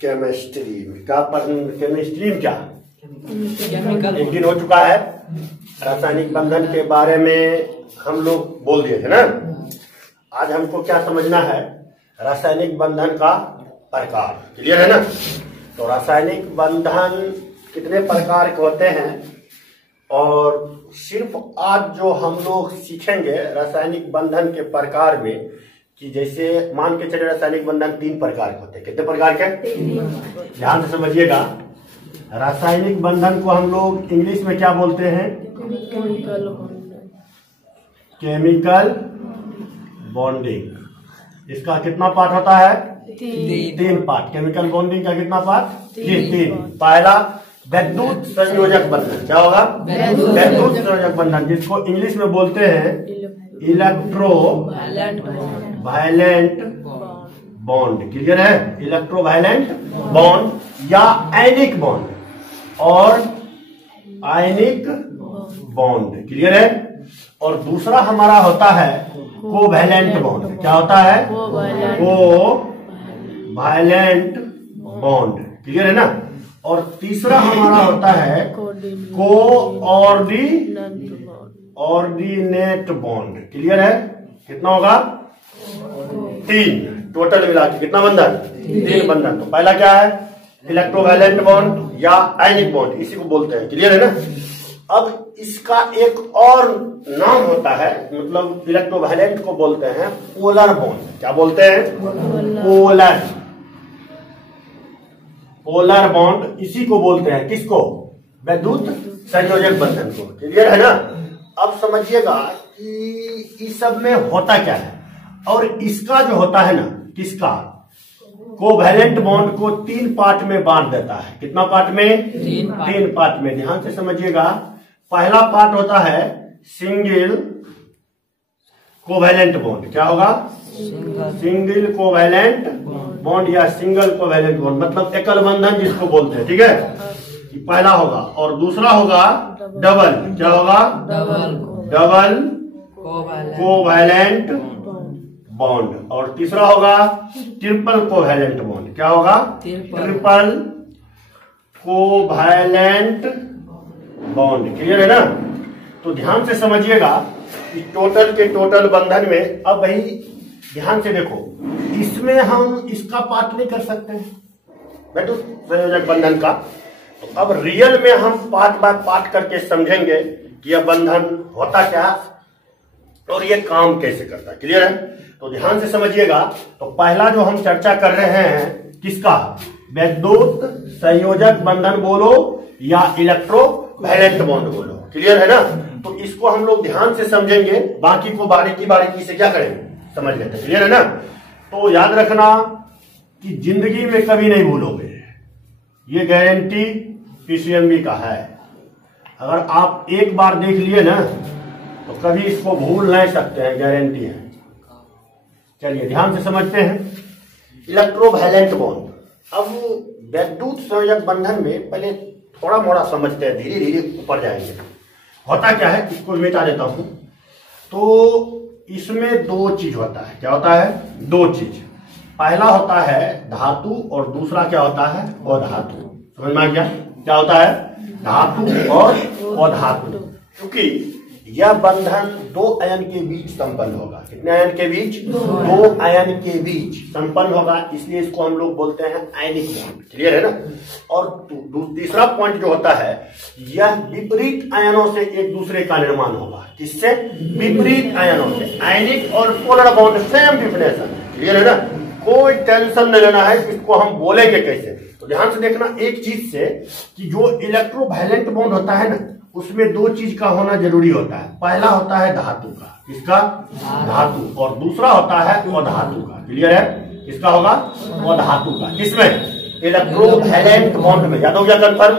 Chemistry में chemistry में क्या एक दिन हो चुका है, रासायनिक बंधन के बारे में हम लोग बोल दिए थे ना। आज हमको क्या समझना है, रासायनिक बंधन का प्रकार। क्लियर है ना। तो रासायनिक बंधन कितने प्रकार के होते हैं, और सिर्फ आज जो हम लोग सीखेंगे रासायनिक बंधन के प्रकार में, कि जैसे मान के चले रासायनिक बंधन 3 प्रकार के होते हैं। कितने प्रकार के? ध्यान से समझिएगा। रासायनिक बंधन को हम लोग इंग्लिश में क्या बोलते हैं? Chemical bonding. इसका कितना पार्ट होता है? 3 पार्ट। केमिकल बॉन्डिंग का कितना पार्ट? 3। पहला वैद्युत संयोजक बंधन। क्या होगा? वैद्युत संयोजक बंधन, जिसको इंग्लिश में बोलते हैं इलेक्ट्रो वायलेंट बॉन्ड। क्लियर है? इलेक्ट्रो वायलेंट बॉन्ड या आयनिक बॉन्ड और आयनिक बॉन्ड। क्लियर है। और दूसरा हमारा होता है कोवैलेंट बॉन्ड। क्या होता है? Covalent bond. क्लियर है ना। और तीसरा हमारा होता है कोऑर्डिनेट बॉन्ड। क्लियर है? कितना होगा? 3 टोटल मिला के कितना बंधन? 3 बंधन। तो पहला क्या है? इलेक्ट्रोवैलेंट बॉन्ड या आयनिक बॉन्ड, इसी को बोलते हैं। क्लियर है ना। अब इसका एक और नाम होता है, मतलब इलेक्ट्रोवैलेंट को बोलते हैं पोलर बॉन्ड। क्या बोलते हैं? Polar bond. इसी को बोलते हैं किसको? वैद्युत संयोजक बंधन को। क्लियर है ना। अब समझिएगा कि इस सब में होता क्या है, और इसका जो होता है ना, किसका? कोवैलेंट बॉन्ड को 3 पार्ट में बांट देता है। कितना पार्ट में? 3 पार्ट में। ध्यान से समझिएगा। पहला पार्ट होता है सिंगल कोवैलेंट बॉन्ड। क्या होगा? सिंगल कोवैलेंट बॉन्ड या सिंगल कोवैलेंट बॉन्ड, मतलब एकल बंधन जिसको बोलते हैं। ठीक है, ये पहला होगा। और दूसरा होगा डबल। क्या होगा? Double covalent bond. और तीसरा होगा ट्रिपल कोवैलेंट बॉन्ड। क्या होगा? Triple covalent bond. क्लियर है ना। तो ध्यान से समझिएगा कि टोटल के टोटल बंधन में, अब भाई ध्यान से देखो, इसमें हम इसका पार्ट नहीं कर सकते हैं वैद्युत संयोजक बंधन का। तो अब रियल में हम पार्ट बाय पार्ट करके समझेंगे कि यह बंधन होता क्या और ये काम कैसे करता है। क्लियर है। तो ध्यान से समझिएगा। तो पहला जो हम चर्चा कर रहे हैं किसका? वैद्युत संयोजक बंधन बोलो या इलेक्ट्रोवैलेंट बॉन्ड बोलो। क्लियर है ना। तो इसको हम लोग ध्यान से समझेंगे, बाकी को बारीकी बारीकी से क्या करेंगे, समझ लेते हैं। क्लियर है ना। तो याद रखना कि जिंदगी में कभी नहीं भूलोगे, ये गारंटी पीसीएमबी का है। अगर आप एक बार देख लिए ना तो कभी इसको भूल नहीं सकते हैं, गारंटी है। चलिए ध्यान से समझते हैं इलेक्ट्रोवैलेंट बॉन्ड। अब वैद्युत संयोजक बंधन में पहले थोड़ा मोड़ा समझते हैं, धीरे धीरे ऊपर जाएंगे। होता क्या है, इसको मिटा देता हूं। तो इसमें 2 चीज होता है। क्या होता है? 2 चीज। पहला होता है धातु और दूसरा क्या होता है? अधातु। समझ में आ गया? क्या होता है? धातु और अधातु। क्योंकि यह बंधन 2 आयन के बीच संपन्न होगा। कितने आयन के बीच? 2 आयन के बीच संपन्न होगा, इसलिए इसको हम लोग बोलते हैं आयनिक बॉन्ड। क्लियर है ना। और तीसरा पॉइंट जो होता है, यह विपरीत आयनों से एक दूसरे का निर्माण होगा। किससे? विपरीत आयनों से। आयनिक और polar bond same definition. Clear है ना। कोई टेंशन नहीं लेना है, इसको हम बोलेंगे कैसे। तो ध्यान से देखना एक चीज से, कि जो इलेक्ट्रोवैलेंट बॉन्ड होता है ना, उसमें 2 चीज का होना जरूरी होता है। पहला होता है धातु का। किसका? धातु। और दूसरा होता है अधातु का। क्लियर है। किसका होगा? अधातु का। किसमें? इलेक्ट्रोवैलेंट बॉन्ड में। याद हो गया कंफर्म?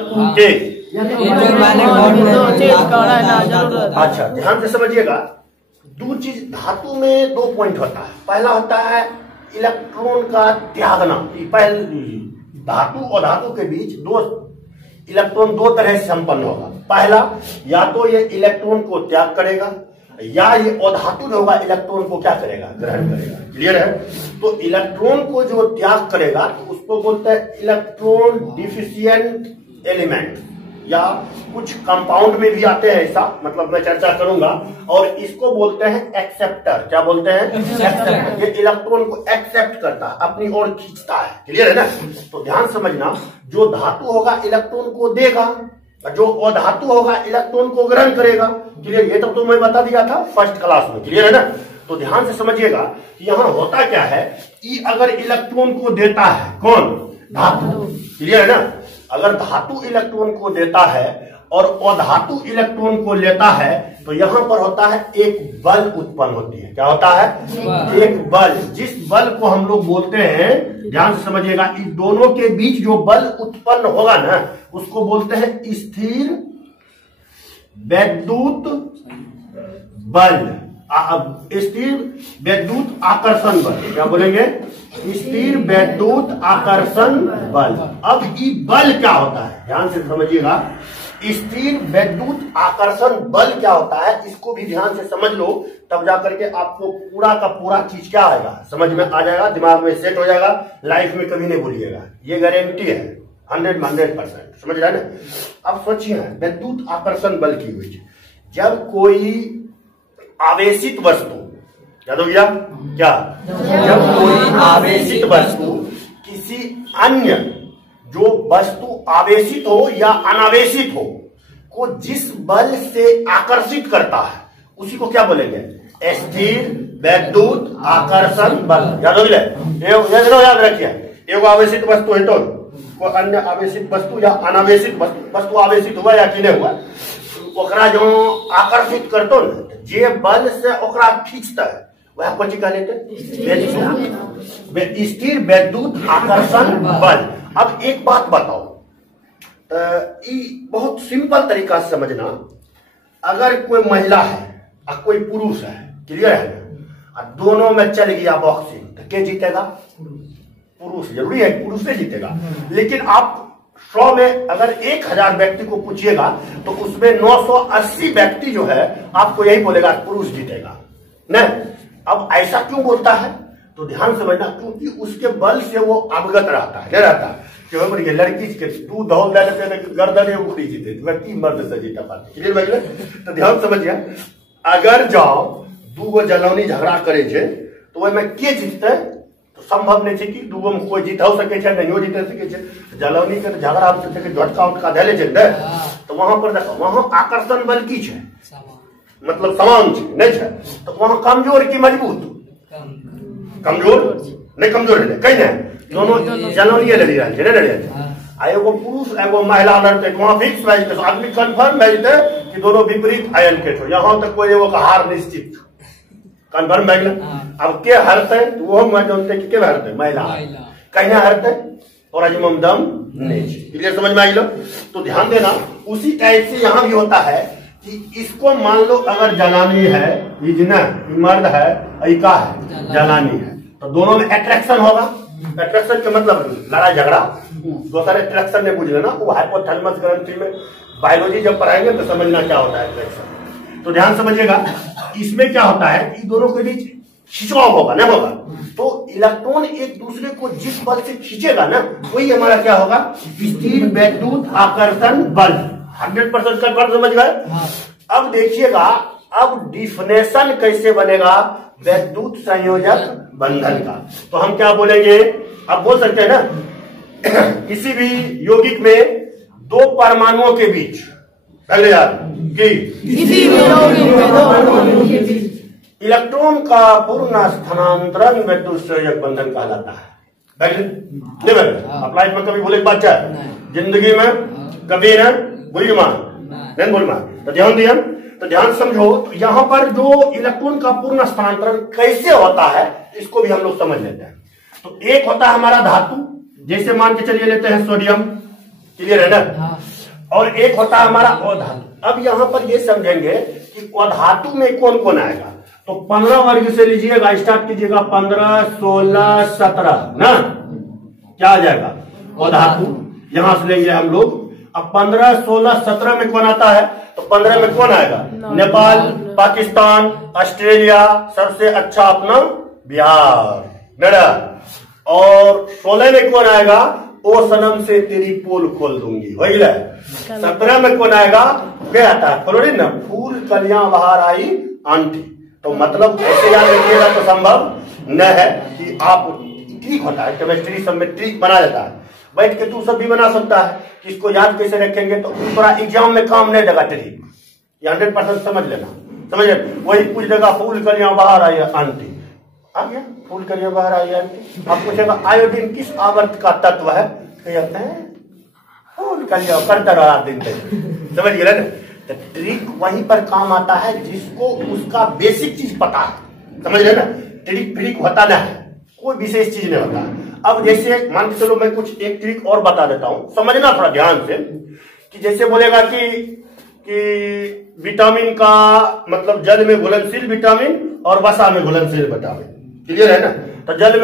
अच्छा ध्यान से समझिएगा। 2 चीज धातु में 2 पॉइंट होता है। पहला होता है इलेक्ट्रॉन का त्यागना। धातु और धातु के बीच 2 इलेक्ट्रॉन 2 तरह से संपन्न होगा। पहला, या तो ये इलेक्ट्रॉन को त्याग करेगा या ये अधातु जो होगा इलेक्ट्रॉन को क्या करेगा, ग्रहण करेगा। क्लियर है? तो इलेक्ट्रॉन को जो त्याग करेगा तो उसको बोलते हैं इलेक्ट्रॉन डिफिशिएंट एलिमेंट, या कुछ कंपाउंड में भी आते हैं ऐसा, मतलब मैं चर्चा करूंगा। और इसको बोलते हैं एक्सेप्टर। क्या बोलते हैं? एक्सेप्टर। ये इलेक्ट्रॉन को एक्सेप्ट करता है, अपनी ओर खींचता है। क्लियर है ना? तो ध्यान समझना, जो धातु होगा इलेक्ट्रॉन को देगा, जो अधातु होगा इलेक्ट्रॉन को ग्रहण करेगा। क्लियर? ये तो मैं बता दिया था फर्स्ट क्लास में। क्लियर है ना? तो ध्यान से समझिएगा कि यहां होता क्या है कि अगर इलेक्ट्रॉन को देता है कौन? धातु। क्लियर है ना? अगर धातु इलेक्ट्रॉन को देता है और अधातु इलेक्ट्रॉन को लेता है तो यहां पर होता है एक बल उत्पन्न होती है। क्या होता है? एक बल। जिस बल को हम लोग बोलते हैं, ध्यान से समझिएगा, इन दोनों के बीच जो बल उत्पन्न होगा ना उसको बोलते हैं स्थिर वैद्युत बल, स्थिर वैद्युत आकर्षण बल। क्या बोलेंगे? स्थिर वैद्युत आकर्षण बल। अब ये बल क्या होता है, ध्यान से समझिएगा। स्थिर वैद्युत आकर्षण बल क्या होता है इसको भी ध्यान से समझ लो, तब जाकर के आपको पूरा का पूरा चीज क्या आएगा, समझ में आ जाएगा, दिमाग में सेट हो जाएगा, लाइफ में कभी नहीं भूलिएगा। ये गारंटी है 100%। समझ रहे ना? अब सोचिए वैद्युत आकर्षण बल की हुई, जब कोई आवेशित वस्तु, याद हो गया क्या? जब कोई आवेशित वस्तु किसी अन्य जो वस्तु आवेशित हो या अनावेशित हो को जिस बल से आकर्षित करता है उसी को क्या बोलेंगे? स्थिर वैद्युत आकर्षण बल। याद हो गया? याद रखिए, एगो आवेशित वस्तु है तो कोई अन्य आवेशित वस्तु या अनावेशित वस्तु आवेशित हुआ या कि नहीं हुआ, ओकरा जो आकर्षित करतो न, जे बल से ओकरा खींचता है वह कौन चीज कहते हैं? स्थिर वैद्युत आकर्षण बल। अब एक बात बताओ, बहुत सिंपल तरीका से समझना, अगर कोई महिला है और कोई पुरुष है, क्लियर है, और दोनों में चल गया बॉक्सिंग तो क्या जीतेगा? पुरुष। जरूरी है पुरुष से जीतेगा, लेकिन आप 100 में अगर 1000 व्यक्ति को पूछिएगा तो उसमें 980 व्यक्ति जो है आपको यही बोलेगा पुरुष जीतेगा। नहीं, अब ऐसा क्यों बोलता है? तो ध्यान समझना, क्योंकि उसके बल से वो अवगत रहता है। क्या रहता है? कि लड़की के तू दौड़ लेते गर्दन उखड़ी जीते, व्यक्ति मर्द से जीता पाते। क्लियर भैया? तो ध्यान समझिए, अगर जाओ 2 जलौनी झगड़ा करे तो वह में के जीतते तो संभव नहीं है कि 2 में कोई जीत हो सके, नहीं जीत सके। जलौनी के झगड़ा झटका उटका धैले छै, तो वहां पर देखो वहां आकर्षण बल की छै, मतलब समान छै नहीं छै, तो वहां कमजोर की मजबूत? कमजोर नहीं, कमजोर है कहीं नहीं, दोनों जलौनी लड़ी रहे छै, नहीं लड़ी रहे। एगो पुरुष एगो महिला लड़ते वहां फिक्स भए जेतै, आदमी कन्फर्म भए जेतै कि दोनों विपरीत आयन के छो, यहाँ तक कोई एगो हार निश्चित कन्फर्म भए गेलै। अब के हरते वो हम जानते कि के हरते? महिला। कहीं हरते और अजमम दम नहीं। क्लियर? समझ में आई लो? तो ध्यान देना, उसी टाइप से यहाँ भी होता है कि इसको मान लो अगर जलानी है, मर्द है, ऐका है, जलानी है, तो दोनों में अट्रैक्शन होगा। अट्रैक्शन के मतलब लड़ाई झगड़ा, दूसरा अट्रैक्शन ने बुझ लेना, वो हाइपोथैलेमस ग्रंथि में बायोलॉजी जब पढ़ाएंगे तो समझना क्या होता है अट्रैक्शन। तो ध्यान समझिएगा, इसमें क्या होता है कि दोनों के बीच खिंचवाव होगा, नहीं होगा? तो इलेक्ट्रॉन एक दूसरे को जिस बल से खींचेगा ना वही हमारा क्या होगा? स्थिर वैद्युत आकर्षण बल। 100% का बात समझ गए? अब देखिएगा, अब डिफिनेशन कैसे बनेगा वैद्युत संयोजक बंधन का। तो हम क्या बोलेंगे? अब बोल सकते हैं ना, किसी भी यौगिक में 2 परमाणुओं के बीच, पहले यार इलेक्ट्रॉन का पूर्ण स्थानांतरण वैद्युत संयोजक बंधन कहलाता है। आप लाइफ में कभी बोले बात है, जिंदगी में कभी न बुरी मान नहीं बोल मान। तो ध्यान दिया, तो ध्यान समझो, तो यहां पर जो इलेक्ट्रॉन का पूर्ण स्थानांतरण कैसे होता है इसको भी हम लोग समझ लेते हैं। तो एक होता है हमारा धातु, जैसे मान के चलिए लेते हैं सोडियम, क्लियर है ना, और एक होता है हमारा अधातु। अब यहां पर ये समझेंगे कि अधातु में कौन कौन आएगा। तो 15 वर्ग से लीजिएगा, स्टार्ट कीजिएगा, 15, 16, 17 ना, क्या आ जाएगा? अधातु। यहां से लेंगे हम लोग अब 15, 16, 17 में कौन आता है? तो 15 में कौन आएगा? नेपाल, पाकिस्तान, ऑस्ट्रेलिया, सबसे अच्छा अपना बिहार, मेरा। और 16 में कौन आएगा? ओ सनम से तेरी पोल खोल दूंगी, हो गया। 17 में कौन आएगा? क्या आता है? फ्लोरिन ना, फूल कलियां बाहर आई आंटी। तो मतलब ऐसे याद रखिएगा तो संभव न है कि आप ट्रिक होता है, केमिस्ट्री सब में ट्रिक बना देता है। बैठ के तू सब भी बना सकता है कि इसको याद कैसे रखेंगे, तो थोड़ा एग्जाम में काम नहीं देगा ट्रिक, ये 100% समझ लेना, समझ। वही पूछ देगा फूल कलियां बाहर आई आंटी, आ गया फूल कलियां बाहर आई आंटी। आप पूछेगा आयोडीन किस आवर्त का तत्व है, कहते हैं फूल कलियां, करता रहा दिन तक, समझ गए ना। तो ट्रिक वहीं पर काम आता है जिसको उसका बेसिक चीज पता है, समझ रहे ना। ट्रिक ट्रिक होता ना है, कोई विशेष चीज नहीं होता। अब जैसे मान के चलो मैं कुछ एक ट्रिक और बता देता हूं, समझना थोड़ा ध्यान से। कि जैसे बोलेगा कि विटामिन का मतलब जल में घुलनशील विटामिन और वसा में घुलनशील विटामिन, क्लियर है ना। तो जल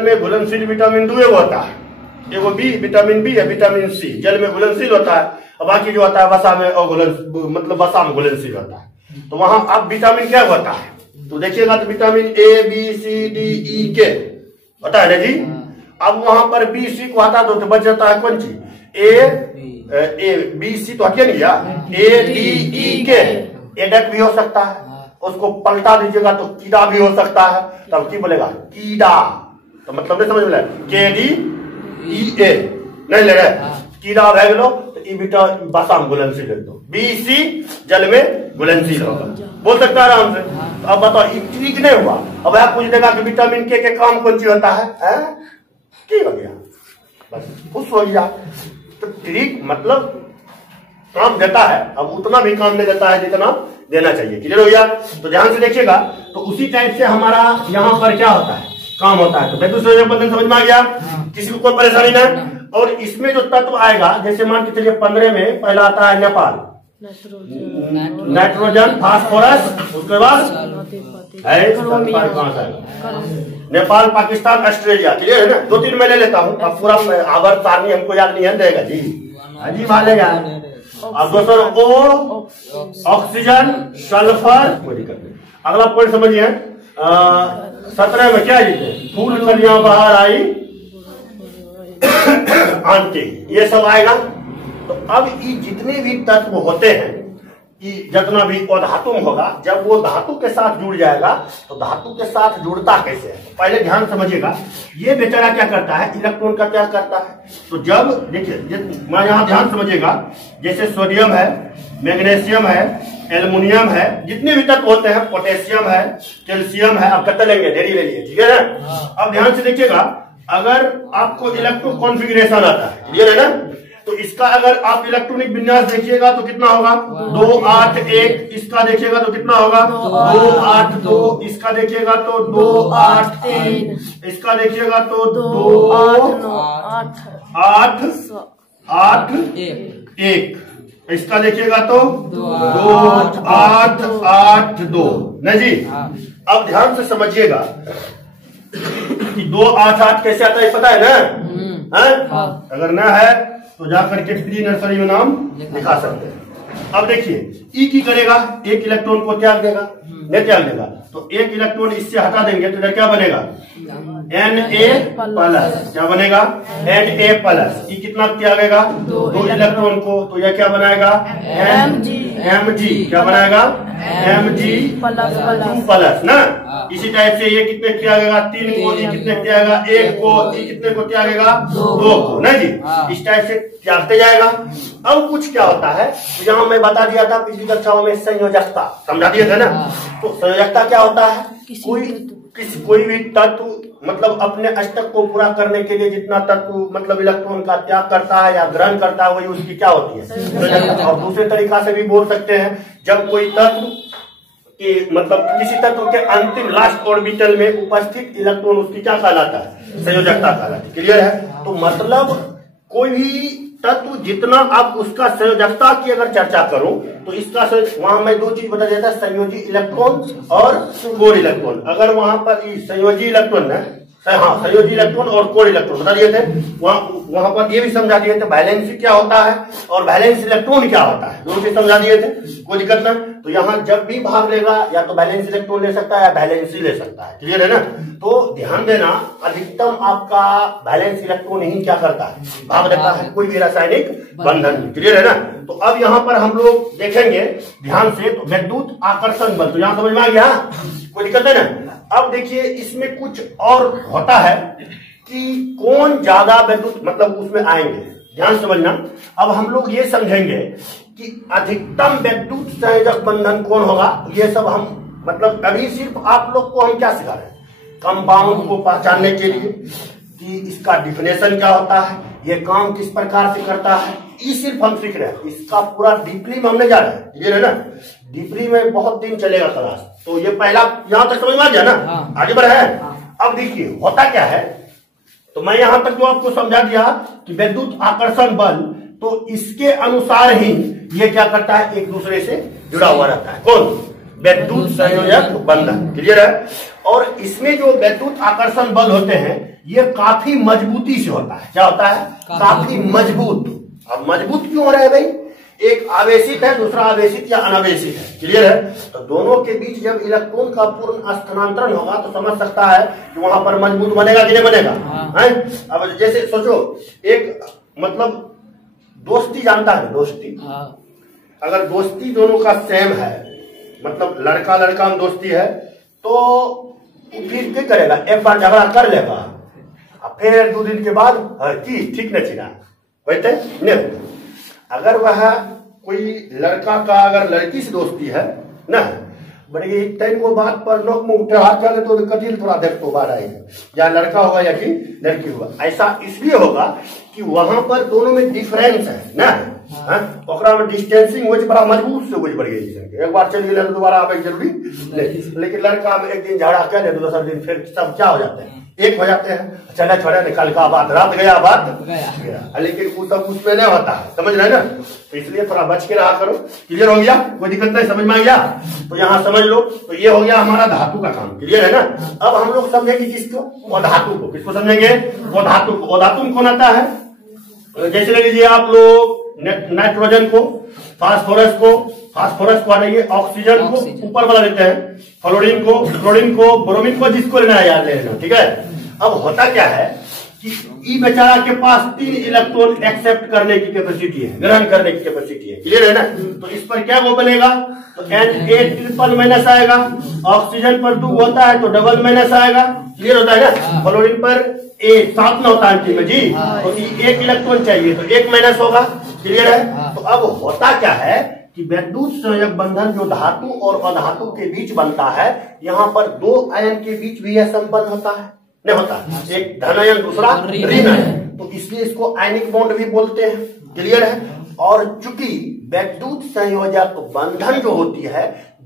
में घुलनशील विटामिन दो होता है, एगो बी विटामिन बी है, विटामिन सी जल में घुलनशील होता है, और बाकी जो होता है वसा में मतलब वसा में घुलनशील होता है। तो वहां अब विटामिन क्या होता है तो देखिएगा, तो vitamin A B C D E के होता है ना जी। अब वहां पर बी सी को हटा दो तो बच जाता है कौन चीज? ए बी सी तो हटिए नहीं यार, ए डी ई के, एडक भी हो सकता है, उसको पलटा दीजिएगा तो कीड़ा भी हो सकता है। तब की बोलेगा? कीड़ा। तो मतलब नहीं समझ में, के डी ई ए नहीं ले रहे, कीड़ा भाग लो तो ई बीटा वसा में घुलनशील लिख दो, बी सी जल में घुलनशील होगा, बोल सकता है आराम से। तो अब बताओ ये ठीक नहीं हुआ। अब आप पूछ देगा कि विटामिन के काम कौन सी होता है, की हो गया, बस खुश हो गया। तो ट्रिक मतलब काम देता है, अब उतना भी काम नहीं देता है जितना देना चाहिए, क्लियर हो गया। तो ध्यान से देखिएगा, तो उसी टाइप से हमारा यहाँ पर क्या होता है, काम होता है। तो बंधन समझ में आ गया, किसी को कोई परेशानी ना। और इसमें जो तत्व आएगा, जैसे मान के चलिए 15 में पहला आता है नेपाल, नाइट्रोजन, फास्फोरस, उसके बाद नेपाल, पाकिस्तान, ऑस्ट्रेलिया, क्लियर है ना। 2-3 मैं ले लेता हूँ, अब पूरा आवर्त सारणी हमको याद नहीं है, देगा जी अजीब हालेगा। अब दोस्तों ओ ऑक्सीजन, सल्फर, कोई दिक्कत नहीं। अगला पॉइंट समझिए, 17 में क्या जीते? फूल कलियां बाहर आई आंटी, ये सब आएगा। तो अब ये जितने भी तत्व होते हैं, ये जितना भी धातु में होगा, जब वो धातु के साथ जुड़ जाएगा तो धातु के साथ जुड़ता कैसे है, पहले ध्यान समझिएगा। ये बेचारा क्या करता है, इलेक्ट्रॉन का क्या करता है। तो जब देखिए मैं यहाँ ध्यान समझिएगा, जैसे सोडियम है, मैग्नीशियम है, एल्युमिनियम है, जितने भी तत्व होते हैं, पोटेशियम है, कैल्शियम है, अब कत लेंगे, ढेरी ले लिए, ठीक है ना। अब ध्यान से देखिएगा, अगर आपको इलेक्ट्रो कॉन्फ़िगरेशन आता है, क्लियर है ना, तो इसका अगर आप इलेक्ट्रॉनिक विन्यास देखिएगा तो कितना होगा? 2 8 1। इसका देखिएगा तो कितना होगा? 2 8 2। इसका देखिएगा तो 2 8 1। इसका देखिएगा तो 2 8 8 1। इसका देखिएगा तो 2 8 8 2, नहीं जी। अब ध्यान से समझिएगा कि 2 8 8 कैसे आता है, पता है ना? अगर ना है तो जाकर के प्री नर्सरी में नाम लिखा सकते हैं। अब देखिए ई की करेगा, एक इलेक्ट्रॉन को त्याग देगा, नहीं त्याग देगा, तो एक इलेक्ट्रॉन इससे हटा देंगे तो क्या बनेगा? Na+, क्या बनेगा? Na+। ई कितना त्यागेगा? 2 इलेक्ट्रॉन को, तो यह क्या बनाएगा? Mg। क्या बनाएगा? Mg+, ना। इसी टाइप से ये कितने त्यागेगा? 3 को, ये कितने त्यागेगा? 1 को, ये कितने को त्यागेगा? 2 को, ना जी। इस टाइप से त्यागते जाएगा। अब कुछ क्या होता है, तो यहाँ मैं बता दिया था पिछली कक्षाओं में, संयोजकता समझा दिया था ना। तो संयोजकता क्या होता है? कोई भी तत्व मतलब अपने अष्टक को पूरा करने के लिए जितना तत्व मतलब इलेक्ट्रॉन का त्याग करता है या ग्रहण करता है, वही उसकी क्या होती है। और दूसरे तरीका से भी बोल सकते हैं, जब कोई तत्व कि मतलब किसी तत्व के अंतिम लास्ट ऑर्बिटल में उपस्थित इलेक्ट्रॉन उसकी क्या कहलाता है? संयोजकता कहलाता है, क्लियर है। तो मतलब कोई भी तत्व जितना आप उसका संयोजकता की अगर चर्चा करूं तो इसका वहां मैं 2 चीज बता देता है, संयोजी इलेक्ट्रॉन और कोर इलेक्ट्रॉन। अगर वहां पर संयोजी इलेक्ट्रॉन है, हाँ संयोजी इलेक्ट्रॉन और कोर इलेक्ट्रॉन बता दिए थे। वहां पर ये भी समझा दिए थे वैलेंसी क्या होता है और वैलेंस इलेक्ट्रॉन क्या होता है, दोनों चीज समझा दिए थे, कोई दिक्कत ना। तो यहाँ जब भी भाग लेगा या तो वैलेंस इलेक्ट्रॉन ले सकता है या वैलेंसी ले सकता है, क्लियर है ना। तो ध्यान देना अधिकतम आपका वैलेंस इलेक्ट्रॉन ही क्या करता है, भाग लेता है कोई भी रासायनिक बंधन, क्लियर है ना। तो अब यहाँ पर हम लोग देखेंगे ध्यान से, तो विद्युत आकर्षण बल, तो यहाँ समझ में आ गया, कोई दिक्कत है ना। अब देखिए इसमें कुछ और होता है कि कौन ज्यादा विद्युत मतलब उसमें आएंगे, ध्यान समझना। अब हम लोग ये समझेंगे कि अधिकतम विद्युत संयोजक बंधन कौन होगा, ये सब हम मतलब अभी सिर्फ आप लोग को हम क्या सिखा रहे हैं, कंपाउंड को पहचानने के लिए कि इसका डिफिनेशन क्या होता है, ये काम किस प्रकार से करता है, ये सिर्फ हम सीख रहे हैं। इसका पूरा डीपली में हमने जा रहे हैं, क्लियर है ना। डीपली में बहुत दिन चलेगा क्लास, तो ये पहला यहां तक समझ में आ गया ना। हाँ। आगे बढ़े हैं। अब देखिए होता क्या है, तो मैं यहां तक जो आपको समझा दिया कि विद्युत आकर्षण बल, तो इसके अनुसार ही ये क्या करता है, एक दूसरे से जुड़ा हुआ रहता है। कौन, विद्युत संयोजक बंधन, क्लियर है। और इसमें जो विद्युत आकर्षण बल होते हैं ये काफी मजबूती से होता है, क्या होता है, काफी मजबूत। अब मजबूत क्यों हो रहा है भाई, एक आवेशित है दूसरा आवेशित या अनावेशित है, क्लियर है। तो दोनों के बीच जब इलेक्ट्रॉन का पूर्ण स्थानांतरण होगा तो समझ सकता है कि वहां पर मजबूत बनेगा कि नहीं बनेगा। है अब जैसे सोचो एक मतलब दोस्ती जानता है, दोस्ती अगर दोस्ती दोनों का सेम है, मतलब लड़का लड़का में दोस्ती है, तो फिर क्या करेगा, एक बार झगड़ा कर लेगा फिर 2 दिन के बाद ठीक न चिरा वैसे नहीं। अगर वह कोई लड़का का अगर लड़की से दोस्ती है ना, बड़ी तैन को बात पर लोग मुंह उठा कर तो कठिन थोड़ा देख तो बार आएगा, या लड़का होगा या कि लड़की होगा। ऐसा इसलिए होगा कि वहां पर दोनों में डिफरेंस है ना, ओकरा में डिस्टेंसिंग हो बड़ा मजबूत से हो बढ़ गई। एक बार चल गए तो दोबारा आवे जरूरी नहीं, लेकिन लड़का में एक दिन झगड़ा कर ले तो दूसरा दिन फिर सब क्या हो जाते हैं, एक हो जाते हैं। चले छोड़े निकल का बात रात गया बात गया, लेकिन वो सब उसमें नहीं होता है, समझ रहे ना। तो इसलिए थोड़ा बच के रहा करो, क्लियर हो गया, कोई दिक्कत नहीं, समझ में आ गया। तो यहाँ समझ लो, तो ये हो गया हमारा धातु का काम, क्लियर है ना। अब हम लोग समझेंगे किसको, वो धातु को, किसको समझेंगे, वो धातु को। वो धातु में कौन आता है, जैसे ले लीजिए आप लोग नाइट्रोजन को, फास्फोरस को हटाइए, ऑक्सीजन को ऊपर वाला लेते हैं, फ्लोरीन को, क्लोरीन को, ब्रोमीन को, जिसको लेना है याद ले लेना, ठीक है। अब होता क्या है कि ई बेचारा के पास 3 इलेक्ट्रॉन एक्सेप्ट करने की कैपेसिटी है, ग्रहण करने की कैपेसिटी है, क्लियर है ना। तो इस पर क्या वो बनेगा, तो Na ट्रिपल माइनस आएगा, ऑक्सीजन पर 2 होता है तो डबल माइनस आएगा, क्लियर होता है ना। फ्लोरीन पर 7 में होता है जी, तो 1 इलेक्ट्रॉन चाहिए तो 1 माइनस होगा, क्लियर है। तो अब होता क्या है कि विद्युत संयोजक बंधन जो धातु और अधातु के बीच बनता है, यहाँ पर 2 आयन के बीच भी यह संबंध होता है, नहीं होता, एक धन आयन दूसरा ऋण आयन, तो इसलिए इसको आयनिक बॉन्ड भी बोलते हैं, क्लियर है। और चूंकि विद्युत संयोजक बंधन जो होती है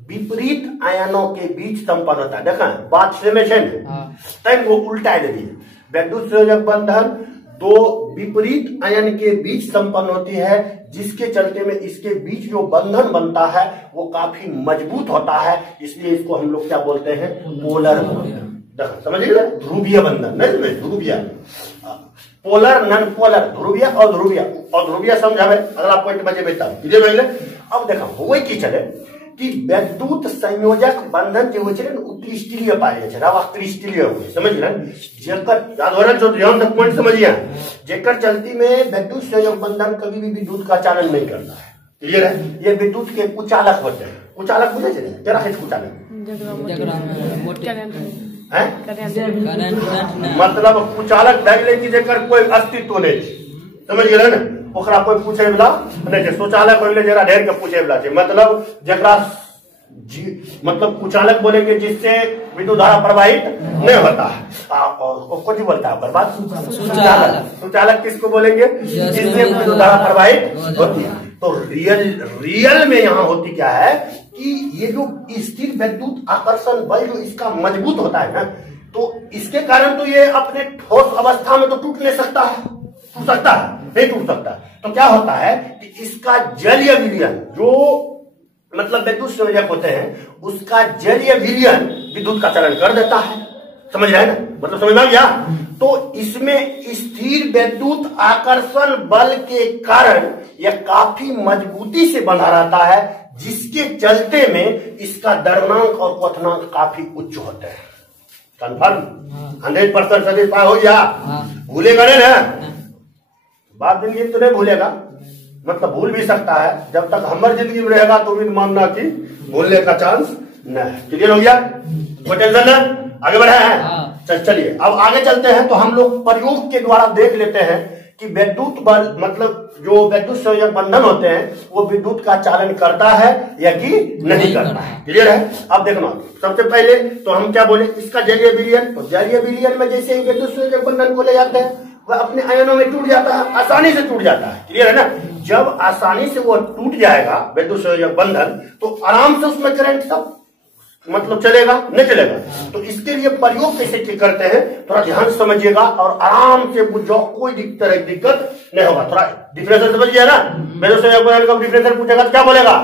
विपरीत आयनों के बीच संपन्न होता है, देखा बात सेम है तब वो उल्टा दे दिए। विद्युत संयोजक बंधन 2 विपरीत आयन के बीच संपन्न होती है, जिसके चलते में इसके बीच जो बंधन बनता है वो काफी मजबूत होता है, इसलिए इसको हम लोग क्या बोलते हैं, पोलर बॉन्ड। समझिए ना, ध्रुवीय बंधन नहीं, ध्रुवीय, पोलर नॉन पोलर, ध्रुवीय और ध्रुवीय, और ध्रुवीय समझावे अगला पॉइंट बचे बेटा। अब देखा हुए की चले कि विद्युत संयोजक बंधन जो होय छै ने उ क्रिस्टलीय पाए छै, रवा क्रिस्टलीय होय, समझ रहे, जेकर याद हो रहा जो ध्यान तक पॉइंट समझिए, जेकर चलती में विद्युत संयोजक बंधन कभी भी विद्युत का चालन नहीं करता है, क्लियर है। ये विद्युत के कुचालक होते हैं, कुचालक बुझे छै जरा है कुचालक मतलब कुचालक धैले की जेकर कोई अस्तित्व नहीं, समझ गए ना, ओकरा कोई पूछे वाला नहीं छै, शौचालय कोई जरा ढेर के पूछे वाला छै, मतलब जकरा मतलब कुचालक बोलेंगे जिससे विद्युत धारा प्रवाहित नहीं होता है, कुछ बोलता है बर्बाद सुचालक किसको बोलेंगे, जिससे विद्युत धारा प्रवाहित होती है। तो रियल में यहाँ होती क्या है कि ये जो स्थिर विद्युत आकर्षण बल जो इसका मजबूत होता है ना, तो इसके कारण तो ये अपने ठोस अवस्था में तो टूट नहीं सकता है, टूट सकता है नहीं टूट सकता। तो क्या होता है कि इसका जलीय विलयन जो मतलब विद्युत संयोजक होते हैं उसका जलीय विलयन विद्युत का चलन कर देता है, समझ रहे हैं ना, मतलब समझ में आ गया। तो इसमें स्थिर वैद्युत आकर्षण बल के कारण यह काफी मजबूती से बंधा रहता है, जिसके चलते में इसका द्रव्यमाप और क्वथनांक काफी उच्च होते हैं। कंफर्म 100% सेटिस्फाई हो गया। भूलेगा नहीं ना, बात जिंदगी तो नहीं भूलेगा, मतलब भूल भी सकता है, जब तक हमारी जिंदगी में रहेगा तो भी मानना कि भूलने का चांस नहीं। क्लियर हो गया, कोई टेंशन ना, आगे बढ़े हैं। चलिए अब आगे चलते हैं। तो हम लोग प्रयोग के द्वारा देख लेते हैं कि विद्युत बल मतलब जो विद्युत संयोजक बंधन होते हैं वो विद्युत का चालन करता है या कि नहीं करता है। क्लियर है। अब देखना, सबसे पहले तो हम क्या बोले, इसका जलीय विलयन। तो जलीय विलयन में जैसे ही विद्युत संयोजक बंधन को ले जाते हैं वह अपने आयनों में टूट जाता है, आसानी से टूट जाता है। क्लियर है ना। जब आसानी से वो टूट जाएगा विद्युत संयोजक बंधन, तो आराम से उसमें करंट सब मतलब चलेगा, नहीं चलेगा। तो इसके लिए प्रयोग कैसे करते हैं थोड़ा ध्यान से समझिएगा और आराम से बुझ जाओ, कोई तरह की दिक्कत नहीं होगा। थोड़ा डिफरेंशियल समझ गया ना। विद्युत संयोजक बंधन का डिफरेंशियल पूछेगा तो क्या बोलेगा,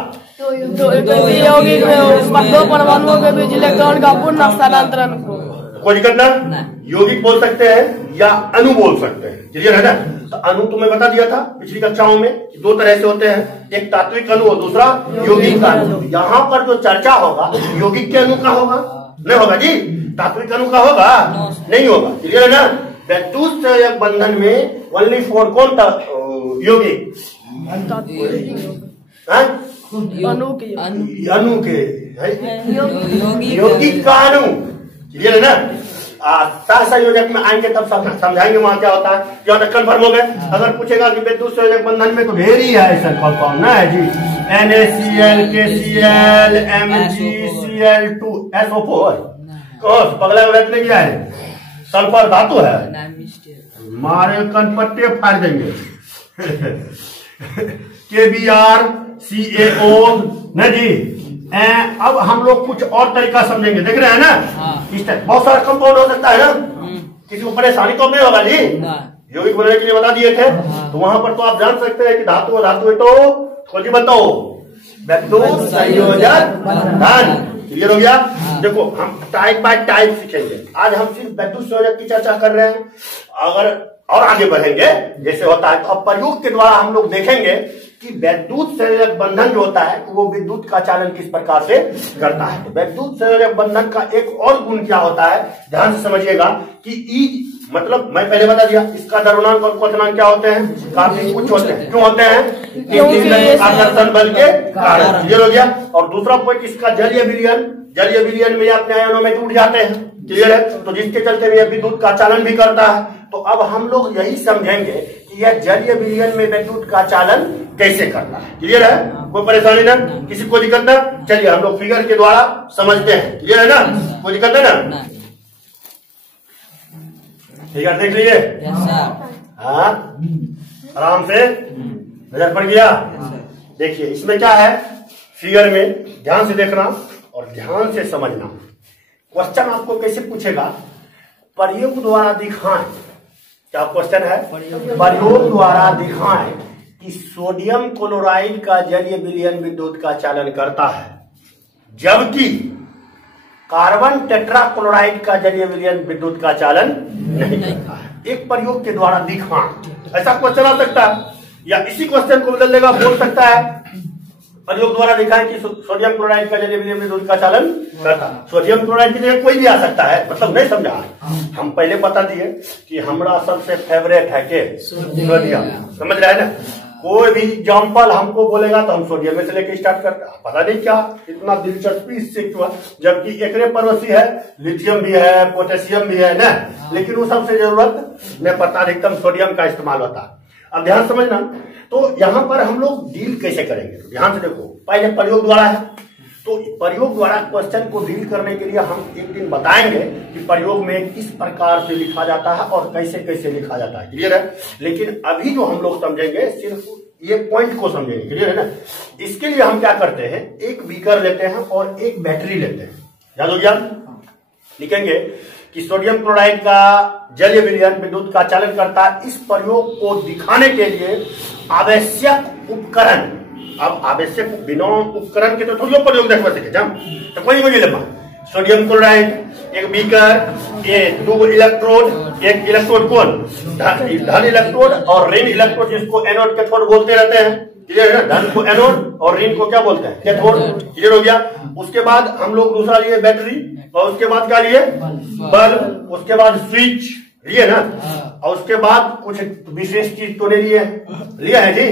यौगिक में दो परमाणुओं के बीच इलेक्ट्रॉन का पूर्ण स्थानांतरण। कोई दिक्कत ना, यौगिक बोल सकते हैं या अणु बोल सकते हैं। क्लियर है ना। तो अणु तो मैं बता दिया था पिछली कक्षाओं में, दो तरह से होते हैं, एक तात्विक अणु और दूसरा यौगिक का अणु। यहाँ पर जो चर्चा होगा यौगिक के अणु का होगा, नहीं होगा जी, तात्विक अणु का होगा नहीं होगा। क्लियर है ना। विद्युत संयोजक बंधन में ओनली फॉर कौन था यौगिक, अणु के यौगिक का अणु। क्लियर है ना। सहसंयोजक में आएंगे तब समझाएंगे वहां क्या होता है। यहाँ तक कन्फर्म हो गए। अगर पूछेगा कि विद्युत संयोजक बंधन में तो ढेर ही है सर कंपाउंड ना है जी, NaCl, KCl, MgCl2, SO4 पगला बैठने गया है, सल्फर धातु है, मारे कनपट्टे फाड़ देंगे। KBr, CaO न जी। अब हम लोग कुछ और तरीका समझेंगे, देख रहे हैं ना। इस टाइप बहुत सारा कंपाउंड हो सकता है ना, किसी को परेशानी तो नहीं होगा जी। यौगिक बनाने के लिए बता दिए थे, तो वहां पर तो आप जान सकते हैं कि धातु और धातु है तो खोजी बताओ विद्युत संयोजक बंधन। क्लियर हो गया। देखो हम टाइप बाय टाइप सीखेंगे, आज हम सिर्फ विद्युत संयोजक की चर्चा कर रहे हैं। अगर और आगे बढ़ेंगे जैसे होता है तो अब प्रयोग के द्वारा हम लोग देखेंगे कि विद्युत संयोजक बंधन जो होता है वो विद्युत का चालन किस प्रकार से करता है। तो विद्युत संयोजक बंधन का एक और गुण क्या होता है, ध्यान से समझिएगा कि ई मतलब मैं पहले बता दिया, इसका द्रव्यमाप और क्वथनांक क्या होते हैं, काफी उच्च होते हैं। क्यों होते हैं, आकर्षण बल के कारण। क्लियर हो गया। और दूसरा पॉइंट, इसका जलीय विलयन, जलीय विलयन में अपने आयनों में टूट जाते हैं। क्लियर है। तो जिसके चलते में विद्युत का चालन भी करता है। तो अब हम लोग यही समझेंगे कि यह जलीय विलयन में विद्युत का चालन कैसे करता है। क्लियर है, कोई परेशानी ना, किसी को दिक्कत ना। चलिए हम लोग फिगर के द्वारा समझते हैं। क्लियर है ना, कोई दिक्कत है ना। फिगर देख लीजिए, हाँ आराम से नजर पड़ गया। देखिए इसमें क्या है, फिगर में ध्यान से देखना और ध्यान से समझना। क्वेश्चन आपको कैसे पूछेगा, प्रयोग द्वारा दिखाएं। क्या क्वेश्चन है, प्रयोग द्वारा दिखाएं कि सोडियम क्लोराइड का जलीय विलयन विद्युत का चालन करता है, जबकि कार्बन टेट्राक्लोराइड का जलीय विलयन विद्युत का चालन नहीं करता है। एक प्रयोग के द्वारा दिखाएं, ऐसा क्वेश्चन आ सकता है, या इसी क्वेश्चन को बदल देगा, बोल सकता है प्रयोग द्वारा दिखाएं कि सोडियम क्लोराइड का जलीय विलयन विद्युत का चालन करता है। सोडियम क्लोराइड की जगह कोई भी आ सकता है, मतलब नहीं समझा है। हम पहले बता दिए कि हमारा सबसे फेवरेट है के सोडियम, समझ रहे हैं ना। कोई भी एग्जाम्पल हमको बोलेगा तो हम सोडियम में से लेके स्टार्ट करते हैं। पता नहीं क्या इतना दिलचस्पी इससे क्यों, जबकि एकरे पड़ोसी है लिथियम भी है, पोटेशियम भी है ना, लेकिन वो सबसे जरूरत नहीं पड़ता, अधिकतम सोडियम का इस्तेमाल होता है। अब ध्यान समझना। तो यहाँ पर हम लोग डील कैसे करेंगे, तो ध्यान से देखो, पहले प्रयोग द्वारा है। तो प्रयोग द्वारा क्वेश्चन को डील करने के लिए हम एक दिन बताएंगे कि प्रयोग में किस प्रकार से लिखा जाता है और कैसे कैसे लिखा जाता है। क्लियर है। लेकिन अभी जो हम लोग समझेंगे सिर्फ ये पॉइंट को समझेंगे। क्लियर है ना। इसके लिए हम क्या करते हैं, एक बीकर लेते हैं और एक बैटरी लेते हैं। याद हो गया। लिखेंगे कि सोडियम क्लोराइड का जलीय विलयन विद्युत का चालन करता है। इस प्रयोग को दिखाने के लिए आवश्यक उपकरण, अब आवश्यक बिना उपकरण के तो थोड़ी प्रयोग देख सके, तो कोई मुझे लंबा सोडियम क्लोराइड, एक बीकर, ये 2 इलेक्ट्रोड, एक इलेक्ट्रोड कौन धन इलेक्ट्रोड और ऋण इलेक्ट्रोड, जिसको एनोड कैथोड बोलते रहते हैं, क्लियर है ना। धन को एनोड और ऋण को क्या बोलते हैं, कैथोड, क्लियर हो गया। उसके बाद हम लोग दूसरा लिए बैटरी, और उसके बाद क्या लिए, बल्ब, उसके बाद स्विच लिए ना, और उसके बाद कुछ विशेष चीज तो नहीं लिए, लिया है जी,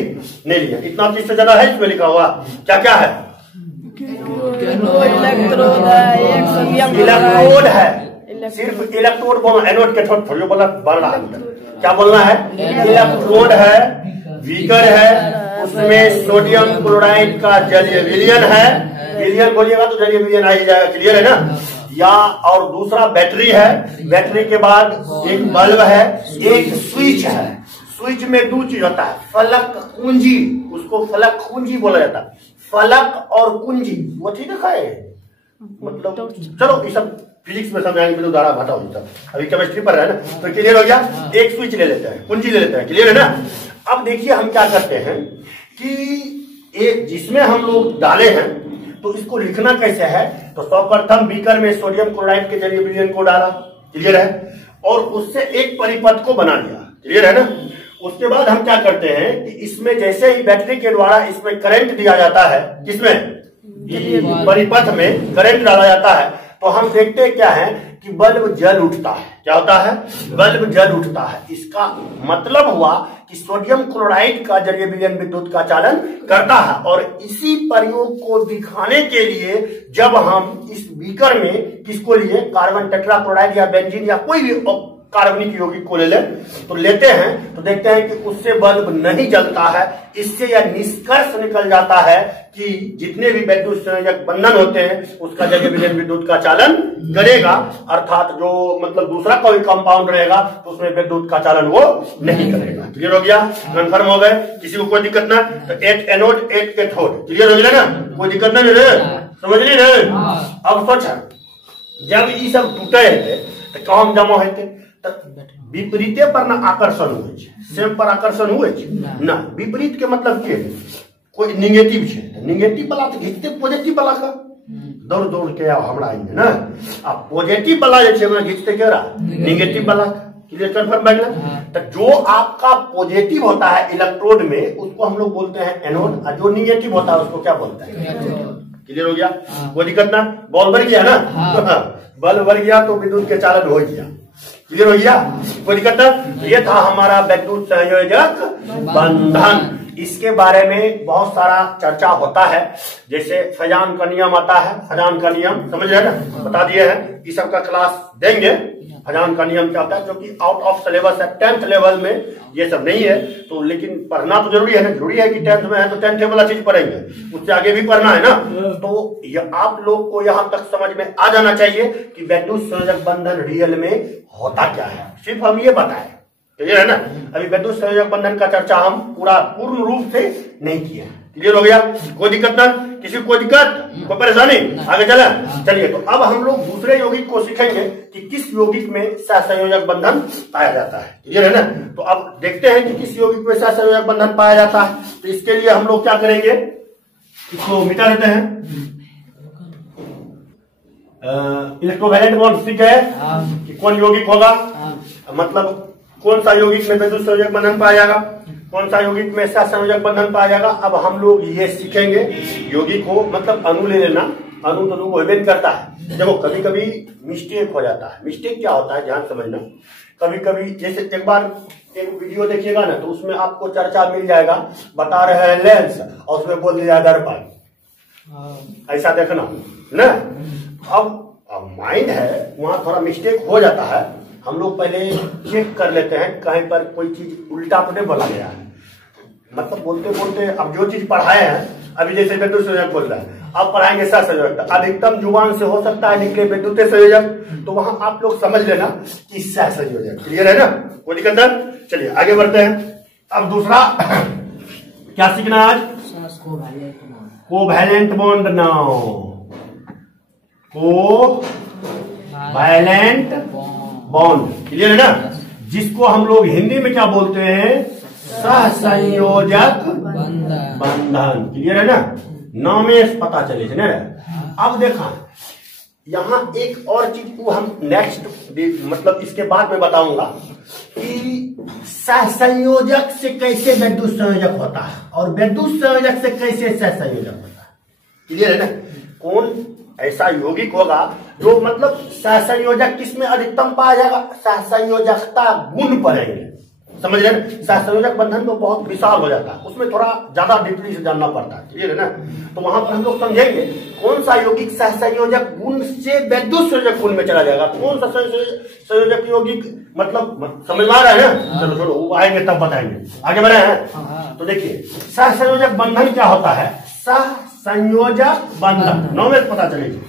नहीं लिया। इतना चीज से ज्यादा है इसमें लिखा हुआ, क्या क्या है, इलेक्ट्रोड है, सिर्फ इलेक्ट्रोड बोलना, एनोड कैथोड थोड़ी बोला, बोलना क्या बोलना है, इलेक्ट्रोड है, बीकर है, उसमें सोडियम क्लोराइड का जलीय विलयन है, विलयन बोलिएगा तो जलीय विलयन आ ही जाएगा, क्लियर है ना। या और दूसरा बैटरी है, बैटरी के बाद एक बल्ब है, एक स्विच है। स्विच में 2 चीज होता है, फलक कुंजी, उसको फलक कुंजी बोला जाता है, फलक और कुंजी, वो ठीक है खाए मतलब, चलो ये सब फिजिक्स में समझाएंगे, तो धारा घटाओ ये सब, अभी केमिस्ट्री पर है ना, तो क्लियर हो गया। एक स्विच ले लेते हैं, कुंजी ले लेते हैं, क्लियर है ना। अब देखिए हम क्या करते हैं कि एक जिसमें हम लोग डाले हैं, तो इसको लिखना कैसे है, तो सर्वप्रथम बीकर में सोडियम क्लोराइड के जलीय विलयन को डाला, क्लियर है, और उससे एक परिपथ को बना लिया, क्लियर है ना। उसके बाद हम क्या करते हैं कि इसमें जैसे ही बैटरी के द्वारा इसमें करंट दिया जाता है, किसमें, परिपथ में करंट डाला जाता है, तो हम देखते क्या है कि बल्ब जल उठता है। क्या होता है, बल्ब जल उठता है। इसका मतलब हुआ कि सोडियम क्लोराइड का जलीय विलयन विद्युत का चालन करता है। और इसी प्रयोग को दिखाने के लिए जब हम इस बीकर में किसको लिए, कार्बन टेट्राक्लोराइड या बेंजीन या कोई भी कार्बनिक यौगिक को ले तो लेते हैं, तो देखते हैं कि उससे बल्ब नहीं जलता है। इससे यह निष्कर्ष निकल जाता है कि जितने भी विद्युत संयोजक बंधन होते हैं उसका जलीय विलयन विद्युत का चालन करेगा, अर्थात जो मतलब दूसरा कोई कंपाउंड रहेगा तो उसमें विद्युत का चालन वो नहीं करेगा। क्लियर हो गया, कन्फर्म हो गए, किसी को कोई दिक्कत ना, तो एक एनोड एक कैथोड, क्लियर हो गया ना, कोई दिक्कत नहीं रहे, समझ नहीं रहे। अब सोचा जब ये सब टूटे थे तो काम जमा होते, विपरीते पर ना आकर्षण हुए, सेम पर आकर्षण हुए ना। विपरीत के मतलब के कोई निगेटिव है, निगेटिव वाला तो घींचते पॉजिटिव वाला का, दौड़ दौड़ के हमरा आएंगे ना। अब पॉजिटिव वाला जो घींचते क्या रहा, निगेटिव वाला, क्लियर कन्फर्म बैठ गया। तो जो आपका पॉजिटिव होता है इलेक्ट्रोड में उसको हम लोग बोलते हैं एनोड, और जो निगेटिव होता है उसको क्या बोलते हैं, क्लियर हो गया। कोई दिक्कत ना, बॉल भर गया ना, बल्ब भर गया तो विद्युत के चालन हो गया, क्लियर हो गया, कोई दिक्कत ना। ये था हमारा विद्युत संयोजक बंधन। इसके बारे में बहुत सारा चर्चा होता है, जैसे फजान का नियम आता है, फजान का नियम समझ रहे ना, बता दिए हैं, इस सब का क्लास देंगे। फजान का नियम क्या होता है, जो कि आउट ऑफ सिलेबस है, 10th लेवल में ये सब नहीं है, तो लेकिन पढ़ना तो जरूरी है ना, जरूरी है कि 10th में है तो 10th वाला चीज पढ़ेंगे, उससे आगे भी पढ़ना है ना। तो ये आप लोग को यहाँ तक समझ में आ जाना चाहिए कि विद्युत संयोजक बंधन रियल में होता क्या है, सिर्फ हम ये बताएं, क्लियर है ना। अभी विद्युत संयोजक बंधन का चर्चा हम पूर्ण रूप से नहीं किया, क्लियर हो गया, कोई दिक्कत ना, किसी को दिक्कत कोई परेशानी, आगे चला। चलिए, तो अब हम लोग दूसरे यौगिक को सीखेंगे कि किस यौगिक में सहसंयोजक बंधन पाया जाता है, क्लियर है ना। तो अब देखते हैं कि किस यौगिक में सहसंयोजक बंधन पाया जाता है। तो इसके लिए हम लोग क्या करेंगे, इसको मिटा देते हैं। इलेक्ट्रोवैलेंट बॉन्ड सीख है कि कौन यौगिक होगा, मतलब कौन सा यौगिक में विद्युत संयोजक बंधन पाया जाएगा, कौन सा यौगिक में सहसंयोजक बंधन पाया जाएगा। अब हम लोग ये सीखेंगे यौगिक को, मतलब अणु ले लेना, अणु तो विभेद करता है। देखो कभी कभी मिस्टेक हो जाता है, मिस्टेक क्या होता है ध्यान समझना। कभी कभी जैसे एक बार एक वीडियो देखिएगा ना, तो उसमें आपको चर्चा मिल जाएगा, बता रहे हैं लेंस और उसमें बोल दिया दर्पण, ऐसा देखना ना। अब माइंड है वहां थोड़ा मिस्टेक हो जाता है, हम लोग पहले चेक कर लेते हैं कहीं पर कोई चीज उल्टा तो नहीं बोला गया है, मतलब बोलते बोलते अब जो चीज पढ़ाए हैं, अभी जैसे विद्युत संयोजक बोल रहा है, अब पढ़ाएंगे सहसंयोजक, अधिकतम जुबान से हो सकता है निकले विद्युत संयोजक, तो वहां आप लोग समझ लेना कि सहसंयोजक, क्लियर है ना, कोई दिक्कत नहीं। चलिए आगे बढ़ते हैं। अब दूसरा क्या सीखना आज, covalent bond now, covalent bond, clear है ना, जिसको हम लोग हिंदी में क्या बोलते हैं, सहसंयोजक बंधन, क्लियर है ना, नामे से पता चले ना। अब देखा यहाँ एक और चीज को हम नेक्स्ट मतलब इसके बाद में बताऊंगा कि सहसंयोजक से कैसे विद्युत संयोजक होता है और विद्युत संयोजक से कैसे सहसंयोजक होता है। क्लियर है ना? कौन ऐसा यौगिक होगा जो मतलब सहसंयोजक किसमें अधिकतम पाया जाएगा? सहसंयोजकता गुण पढ़ेंगे, समझ रहे हैं? सहसंयोजक बंधन तो बहुत विशाल हो जाता है, उसमें थोड़ा ज्यादा डिटेल से जानना पड़ता है। क्लियर है ना? तो वहां पर हम लोग समझेंगे कौन सा यौगिक सहसंयोजक गुण से विद्युत संयोजक गुण में चला जाएगा, कौन सा संयोजक यौगिक मतलब समझ में आ रहा है ना? चलो चलो वो आएंगे तब बताएंगे, आगे बढ़े हैं। तो देखिए सहसंयोजक बंधन क्या होता है? सहसंयोजक बंधन नौ में पता चलेगी।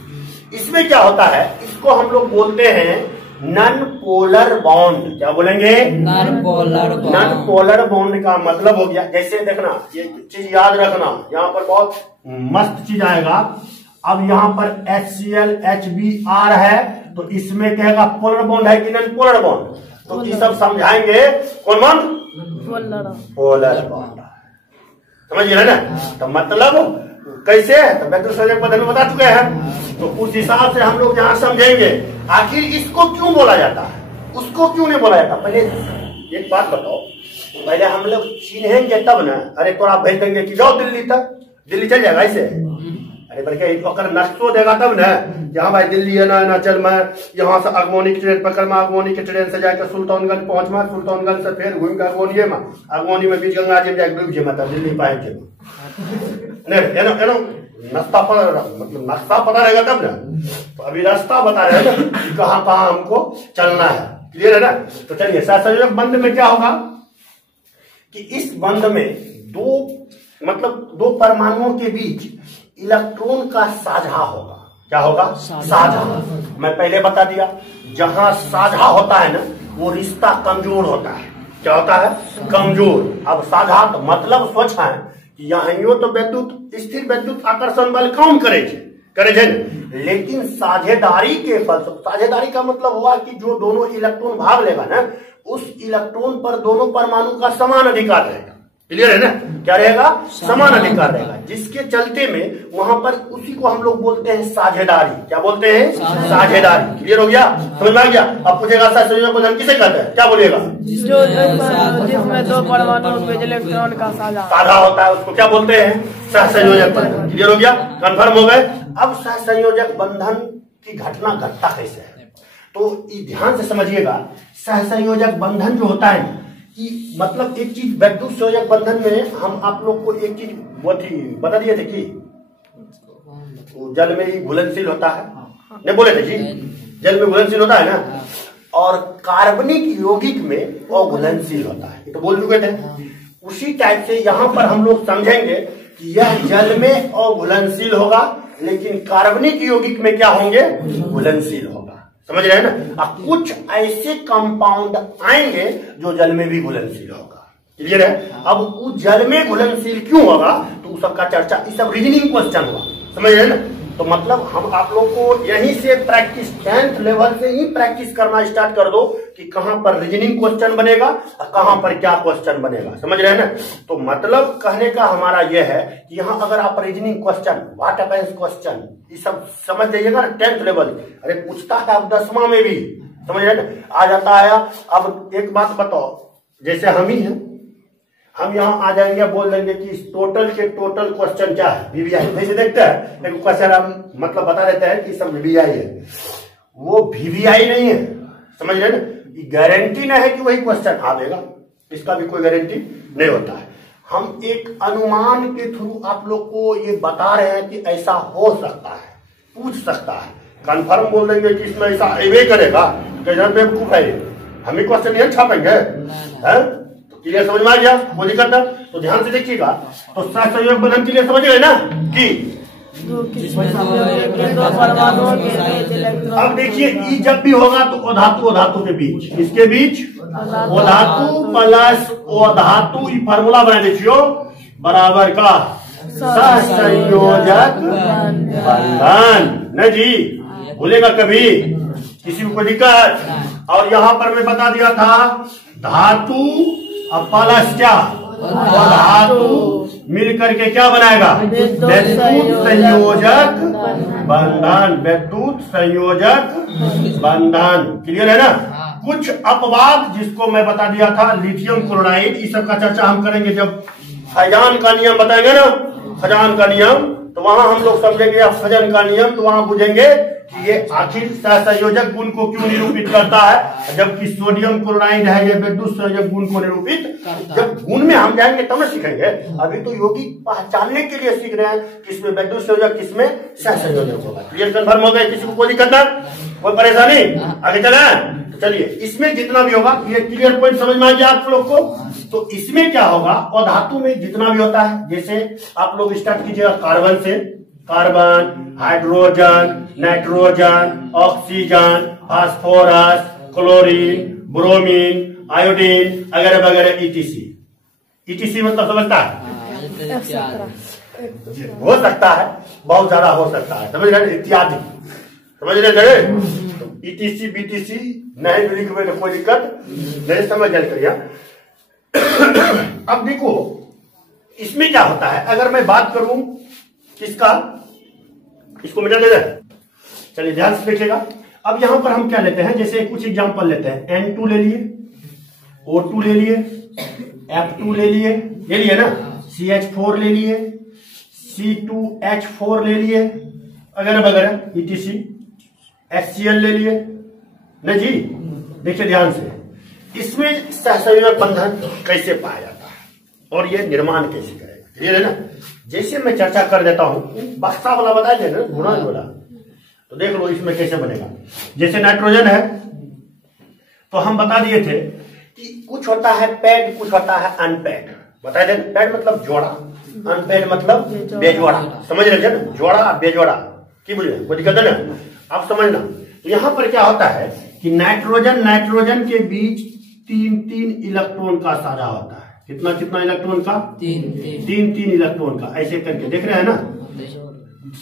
इसमें क्या होता है? इसको हम लोग बोलते हैं नॉन पोलर बॉन्ड। क्या बोलेंगे? Non polar bond. Non polar bond का मतलब हो गया, जैसे देखना ये चीज याद रखना, यहाँ पर बहुत मस्त चीज आएगा। अब यहाँ पर HCl HBr है तो इसमें कहेगा पोलर बॉन्ड है कि नॉन पोलर बॉन्ड? तो ये सब समझाएंगे। कौन बॉन्ड? Polar bond. समझ रहे ना? तो मतलब कैसे है तो विद्युत संयोजक बंधन में बता चुके हैं। तो उस हिसाब से हम लोग यहाँ समझेंगे आखिर इसको क्यों बोला जाता है, उसको क्यों नहीं बोला जाता। पहले एक बात बताओ, पहले हम लोग चिन्हेंगे तब ना। अरे तो आप भेज देंगे कि जाओ दिल्ली तक, दिल्ली चल जाएगा ऐसे? अरे बल्कि अगर नक्शो देगा तब ना कि हाँ भाई दिल्ली है ना, चल मैं यहाँ से अगमोनी की ट्रेन पकड़, मैं अगमोनी की ट्रेन से जाकर सुल्तानगंज पहुंच, मैं सुल्तानगंज से फिर घूम कर अगमोनी में बीच गंगा जी में जाकर डूब जाए मतलब दिल्ली पाए नाश्ता मतलब नाश्ता पता रहेगा तब ना। तो अभी रास्ता बता रहे हैं कि कहाँ कहाँ हमको चलना है। क्लियर है ना? तो चलिए सहसंयोजक बंध में क्या होगा कि इस बंध में दो परमाणुओं के बीच इलेक्ट्रॉन का साझा होगा। क्या होगा? साझा। मैं पहले बता दिया जहां साझा होता है ना वो रिश्ता कमजोर होता है। क्या होता है? कमजोर। अब साझा तो मतलब स्वच्छ है कि यहाँ तो विद्युत स्थिर विद्युत आकर्षण बल कम करे लेकिन साझेदारी के फल, साझेदारी का मतलब हुआ कि जो दोनों इलेक्ट्रॉन भाग लेगा ना उस इलेक्ट्रॉन पर दोनों परमाणु का समान अधिकार रहेगा। क्लियर है ना? क्या रहेगा? समान अधिकार रहेगा, जिसके चलते में वहां पर उसी को हम लोग बोलते हैं साझेदारी। क्या बोलते हैं? साझेदारी। क्लियर हो गया? समझ में आ गया? अब पूछेगा सहसंयोजक बंधन किसे कहते हैं? क्या बोलिएगा? जिसमें दो परमाणुओं के इलेक्ट्रॉन का साझा होता है उसको क्या बोलते हैं? सहसंयोजक बंधन। क्लियर हो गया? कन्फर्म हो गए? अब सहसंयोजक बंधन की घटना घटता कैसे है तो ध्यान से समझिएगा। सहसंयोजक बंधन जो होता है कि मतलब एक चीज विद्युत संयोजक बंधन में हम आप लोग को एक चीज बता दिए थे कि जल में ही घुलनशील होता है, नहीं बोले थे जी? जल में घुलनशील होता है ना, और कार्बनिक यौगिक में अघुलनशील होता है, तो बोल चुके थे। उसी टाइप से यहाँ पर हम लोग समझेंगे कि यह जल में अघुलनशील होगा लेकिन कार्बनिक यौगिक में क्या होंगे? घुलनशील होगा। समझ रहे हैं ना? अब कुछ ऐसे कंपाउंड आएंगे जो जल में भी घुलनशील होगा। क्लियर है? अब वो जल में घुलनशील क्यों होगा तो सबका चर्चा, इस सब रीजनिंग क्वेश्चन हुआ। समझ रहे हैं ना? तो मतलब हम आप लोग को यहीं से प्रैक्टिस 10th लेवल से ही प्रैक्टिस करना स्टार्ट कर दो कि कहां पर रीजनिंग क्वेश्चन बनेगा और कहां पर क्या क्वेश्चन बनेगा। समझ रहे हैं ना? तो मतलब कहने का हमारा यह है कि यहाँ अगर आप reasoning question, what happens question, ये सब समझ जाइएगा ना 10th लेवल। अरे पूछता है अब 10वां में भी, समझ रहे हैं ना? आ जाता है। अब एक बात बताओ, जैसे हम ही हैं, हम यहाँ आ जाएंगे बोल देंगे कि टोटल के टोटल क्वेश्चन क्या है? वीवीआई। वैसे देखते हैं लेकिन क्वेश्चन हम मतलब बता देते हैं कि सब वीवीआई है, वो वीवीआई नहीं है। समझ रहे ना? गारंटी नहीं है कि वही क्वेश्चन आवेगा, इसका भी कोई गारंटी नहीं होता है। हम एक अनुमान के थ्रू आप लोग को ये बता रहे हैं कि ऐसा हो सकता है, पूछ सकता है। कन्फर्म बोल देंगे कि इसमें ऐसा अवे करेगा, बेवकूफ है, हम ही क्वेश्चन नहीं छापेंगे। क्लियर? समझ में आ गया? कोई दिक्कत है? तो ध्यान से देखिएगा। तो सहसंयोजक बंधन क्लियर समझ गए ना कि अब देखिए ई जब भी होगा तो अधातु के बीच, इसके बीच अधातु प्लस अधातु, ये फार्मूला बना दीजिए बराबर का सहसंयोजक बंधन। नहीं जी, भूलेगा कभी किसी को दिक्कत? और यहाँ पर मैं बता दिया था धातु अब प्लस क्या? धातु मिल करके क्या बनाएगा? विद्युत संयोजक बंधन, विद्युत संयोजक बंधन। क्लियर है ना। कुछ अपवाद जिसको मैं बता दिया था, लिथियम क्लोराइड, इस सब का चर्चा हम करेंगे जब फजान का नियम बताएंगे ना, फजान का नियम, तो वहां हम लोग समझेंगे, या फजन का नियम, तो वहां बुझेंगे कि ये आखिर सहसंयोजक गुण को क्यों निरूपित करता है, जबकि सोडियम क्लोराइड है ये विद्युत संयोजक गुण को निरूपित। जब गुण में हम जाएंगे तब ना सीखेंगे, अभी तो यौगिक पहचानने के लिए सीख रहे हैं, किसमें विद्युत संयोजक किसमें सहसंयोजक होगा। क्लियर, कन्फर्म हो गए, किसी को कोई दिक्कत ना, कोई परेशानी, आगे चले। चलिए, इसमें जितना भी होगा, ये क्लियर पॉइंट समझ में आ गया आप लोग को। तो इसमें क्या होगा, और धातु में जितना भी होता है, जैसे आप लोग स्टार्ट कीजिएगा कार्बन से, carbon, hydrogen, nitrogen, oxygen, phosphorus, chlorine, bromine, iodine वगैरह वगैरह, ईटीसी। ईटीसी मतलब समझता है, हो सकता है, बहुत ज्यादा हो सकता है, समझ रहे, इत्यादि, समझ रहे। तो ईटीसी बीटीसी नहीं लिख में कोई दिक्कत नहीं, समझ करिए। अब देखो इसमें क्या होता है, अगर मैं बात करूं किसका, इसको मिटा दे, चलिए ध्यान से देखिएगा। अब यहां पर हम क्या लेते हैं, जैसे कुछ एग्जांपल लेते हैं, N2 ले लिए, O2 ले लिए, F2 ले लिए ना, CH4 ले लिए, C2H4 ले लिए वगैरह वगैरह, ETC, HCl ले लिए ना जी। देखिए ध्यान से, इसमें सहसंयोजक बंधन कैसे पाया जाता है और ये निर्माण कैसे करेगा, क्लियर है ना। जैसे मैं चर्चा कर देता हूं, बक्सा वाला बता देना, गुणा वाला, तो देख लो इसमें कैसे बनेगा। जैसे नाइट्रोजन है, तो हम बता दिए थे कि कुछ होता है पैड, कुछ होता है अनपैड, बता दें। पैड मतलब जोड़ा, अनपैड मतलब बेजोड़ा, समझ रहे ना, जोड़ा बेजोड़ा की बुझे, कोई दिक्कत है ना, आप समझना। तो यहां पर क्या होता है कि नाइट्रोजन के बीच 3 इलेक्ट्रॉन का साझा होता है। कितना कितना इलेक्ट्रॉन का, 3 इलेक्ट्रॉन का, ऐसे करके देख रहे हैं ना,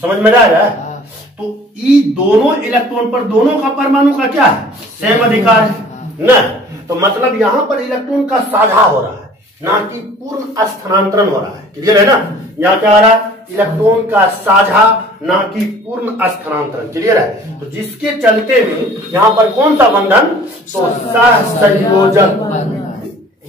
समझ में आ रहा है। तो ये दोनों इलेक्ट्रॉन पर दोनों का परमाणु का क्या है, सेम अधिकार है ना। तो मतलब यहां पर इलेक्ट्रॉन का साझा हो रहा है, ना कि पूर्ण स्थानांतरण हो रहा है, क्लियर है ना। यहाँ क्या आ रहा है, इलेक्ट्रॉन का साझा, ना कि पूर्ण स्थानांतरण, क्लियर है। तो जिसके चलते हुए यहाँ पर कौन सा बंधन, तो सहसंयोजक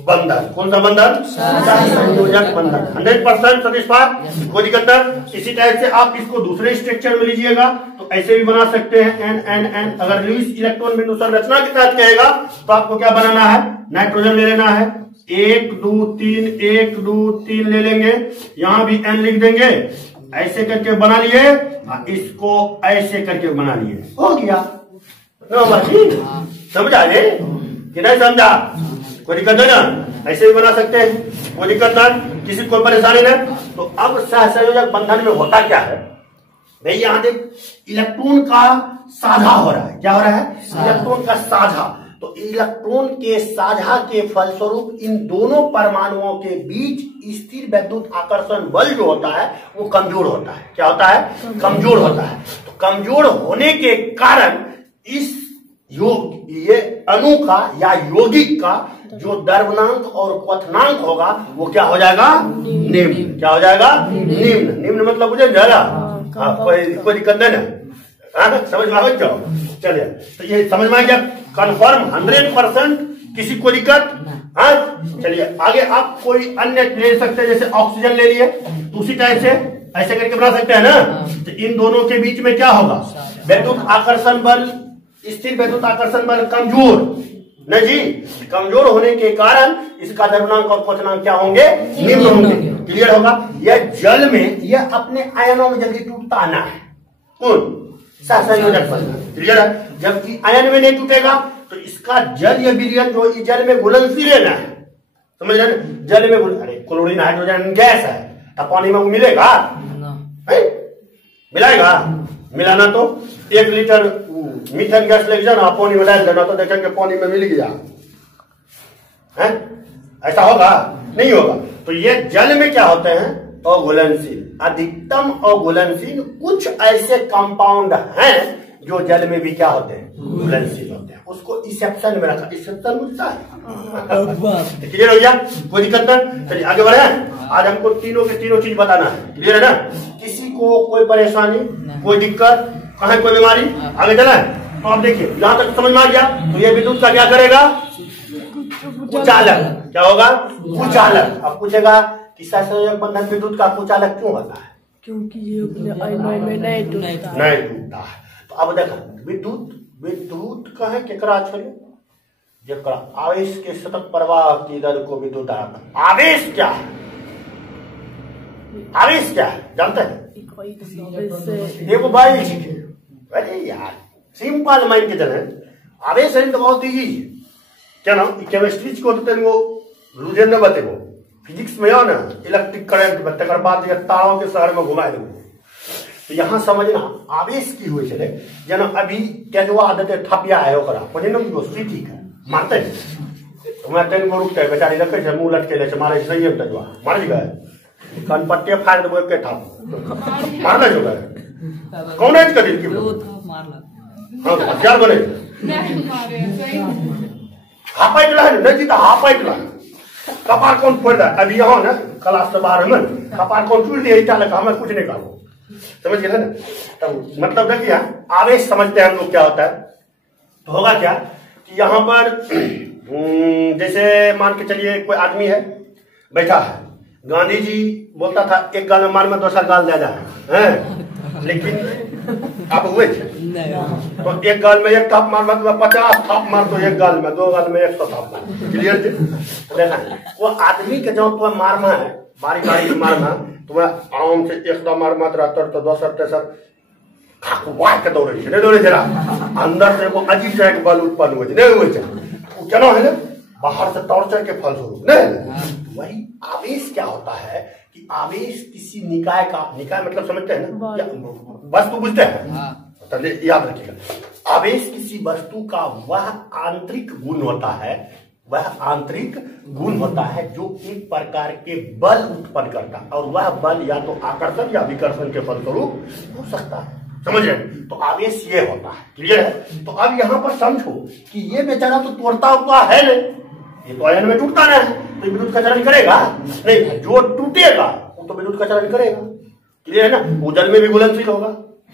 बंधन, कौन सा बंधन, सहसंयोजक बंधन, 100% सैटिस्फाई, कोई दिक्कत नहीं। इसी टाइप से आप इसको दूसरे स्ट्रक्चर में लीजिएगा, तो ऐसे भी बना सकते हैं, N। अगर लुईस इलेक्ट्रॉन बिंदु संरचना के तहत कहेगा, तो आपको क्या बनाना है, नाइट्रोजन ले लेना है, 1 2 3 1 2 3 ले लेंगे, यहां भी N लिख देंगे, ऐसे करके बना लिए, इसको ऐसे करके बना लिए, हो गया। समझा ले कि नहीं समझा, कोई दिक्कत है ना, ऐसे भी बना सकते हैं, कोई दिक्कत ना, किसी को परेशानी ना। तो अब सहसंयोजक बंधन में होता क्या है भाई, यहां देख, इलेक्ट्रॉन का साझा हो रहा है, क्या हो रहा है, इलेक्ट्रॉन का साझा। तो इलेक्ट्रॉन के साझा के फलस्वरूप इन दोनों परमाणुओं के बीच स्थिर विद्युत आकर्षण बल जो होता है वो कमजोर होता है, क्या होता है, कमजोर होता है। तो कमजोर होने के कारण इस ये अणु का या यौगिक का जो द्रव्यनांक और क्वथनांक होगा वो क्या हो जाएगा, निम्न, क्या हो जाएगा, निम्न मतलब मुझे जाएगा, कोई दिक्कत नहीं ना, समझ में आ जाओ। चलिए, तो ये समझ में आ गया, कन्फर्म 100%, किसी को दिक्कत। हाँ, चलिए आगे आप कोई अन्य ले सकते हैं, जैसे ऑक्सीजन ले लिए, तो उसी टाइप से ऐसे करके बना सकते हैं ना। तो इन दोनों के बीच में क्या होगा, विद्युत आकर्षण बल, स्थिर विद्युत आकर्षण बल कमजोर, नहीं जी, कमजोर होने के कारण इसका द्रव्यनांक और क्वथनांक क्या होंगे, निम्न होंगे, क्लियर होगा। यह जल में यह अपने आयनों में जल्दी टूटता ना है, कौन, सहसंयोजक बंधन, क्लियर है। जबकि आयन में नहीं टूटेगा, तो इसका जल या विलयन जो जल में घुलनशील है ना, समझ रहे, जल में अरे क्लोरीन हाइड्रोजन गैस है, तो पानी में वो मिलेगा, मिलाएगा, मिलाना तो 1 लीटर मीथेन गैस लेके जाना, पानी में डाल देना, तो देखेंगे पानी में मिल गया है, ऐसा होगा, नहीं होगा। तो ये जल में क्या होते हैं, अघुलनशील, अधिकतम अघुलनशील। कुछ ऐसे कंपाउंड हैं जो जल में भी क्या होते हैं, घुलनशील होते हैं, उसको एक्सेप्शन में रखा, एक्सेप्शन मुझता है, क्लियर हो गया, कोई दिक्कत नहीं। चलिए आगे बढ़े, आज हमको तीनों के तीनों चीज बताना है, क्लियर है ना। किसी को कोई परेशानी, कोई दिक्कत, कहाँ कोई बीमारी, आगे चला है। तो आप देखिए यहाँ तक समझ में आ गया। तो ये विद्युत का क्या करेगा, कुचालक। क्या होगा, कुचालक। अब पूछेगा कि सहसंयोजक बंधन विद्युत का कुचालक क्यों होता है, क्योंकि ये अपने आयनों में नहीं टूटता है। तो अब देखा विद्युत का है केकरा छोड़े, जेकरा आवेश के सतत प्रवाह की दर को विद्युत आता है। आवेश क्या है, आवेश क्या है जानते हैं, देखो भाई ठीक है। अरे यार सिंपल माइंड के चले, आवेश है तो बहुत इजी क्या ना, केमिस्ट्री को वो लूजन ने बतेगो, फिजिक्स में हो ना इलेक्ट्रिक करंट बत्ते कर बात तारों के शहर में घुमाए देंगे। तो यहाँ समझना आवेश की हुई चले जना अभी क्या जो आदत ठपिया है ठीक है मारते हैं तो मैं तेन को रुकते बेचारी रखे थे मुंह लटके ले मारे सही है तजुआ मार गए कन पट्टे फाड़ दे के था मारना जो गए कौन है कर दी हां हथियार बने हाफ आइटला है नहीं जीता हाफ आइटला कपार कौन फोड़ रहा अभी यहाँ ना क्लास से बाहर में कपार कौन टूट दिया इटा लगा हमें कुछ नहीं कहा समझ गए ना। तो मतलब देखिए आवेश समझते हैं हम लोग क्या होता है। तो होगा क्या कि यहाँ पर जैसे मान के चलिए कोई आदमी है बैठा है, गांधी जी बोलता था एक गाल में मार में दूसरा गाल दे जाए, लेकिन अब हुए तो एक गाल में एक थाप मार तो 50 थाप मार तो एक गाल में, दो गाल में 100 थाप मार। क्लियर देखा वो आदमी के जब तुम्हें मारना है बारी बारी मारना तुम्हें आराम से एक मार मात्र तो दोसर तेसर के दौड़े जरा अंदर से वो अजीब तरह के बल उत्पन्न हुए नहीं हुए क्या है ना बाहर से टॉर्चर के फलस्वरूप नहीं। वही आवेश क्या होता है कि आवेश किसी निकाय का, निकाय मतलब समझते हैं ना वस्तु बुझते हैं तो याद रखिएगा आवेश किसी वस्तु का वह आंतरिक गुण होता है, वह आंतरिक गुण होता है जो एक प्रकार के बल उत्पन्न करता है और वह बल या तो आकर्षण या विकर्षण के फलस्वरूप हो सकता है। समझ रहे तो आवेश ये होता है। क्लियर है। तो अब यहाँ पर समझो कि ये बेचारा तो तोड़ता हुआ है नहीं, ये तो आयन में टूटता नहीं है तो विद्युत का चलन करेगा नहीं, जो टूटेगा वो तो विद्युत का चलन करेगा। क्लियर है ना। वो जल में भी घुलनशील होगा।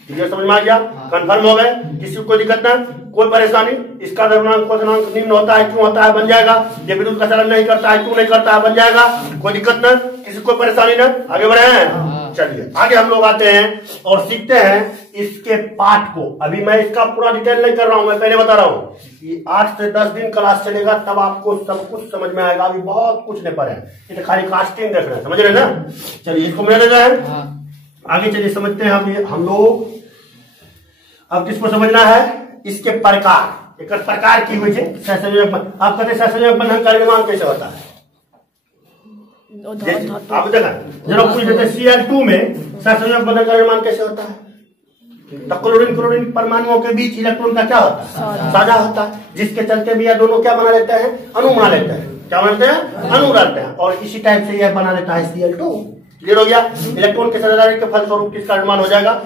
क्लियर समझ में आ गया, कंफर्म हो गए, किसी को कोई दिक्कत ना कोई परेशानी। इसका द्रव्यमान क्वथनांक निम्न होता है क्यों होता है बन जाएगा, ये विद्युत का चलन नहीं करता है क्यों नहीं करता है बन जाएगा, कोई दिक्कत ना, किसी को परेशानी ना। आगे बढ़े हैं, चलिए आगे हम लोग आते हैं और सीखते हैं इसके पाठ को। अभी मैं इसका पूरा डिटेल नहीं कर रहा हूं, मैं पहले बता रहा हूं कि 8 से 10 दिन क्लास चलेगा तब आपको सब कुछ समझ में आएगा। अभी बहुत कुछ नहीं पढ़े, ये तो खाली कास्टिंग देख रहे हैं, समझ रहे ना। चलिए इसको मिला जाए आगे चलिए समझते हैं हम लोग। अब किसको समझना है, इसके प्रकार, एक प्रकार की हुई है सहसंयोजक। आप कहते सहसंयोजक बंधन का निर्माण कैसे होता है, आप देखा जरा पूछ देते Cl2 में सहसंयोजक बंधन का निर्माण कैसे होता है। तो क्लोरीन क्लोरीन परमाणुओं के बीच इलेक्ट्रॉन का क्या होता है, साझा होता है, जिसके चलते भी यह दोनों क्या बना लेते हैं, अणु बना लेते हैं। क्या बनाते हैं, अणु बनाते हैं। और इसी टाइप से यह बना लेता है Cl2। क्लियर हो गया। इलेक्ट्रॉन के साझेदारी के फलस्वरूप किसका निर्माण हो जाएगा,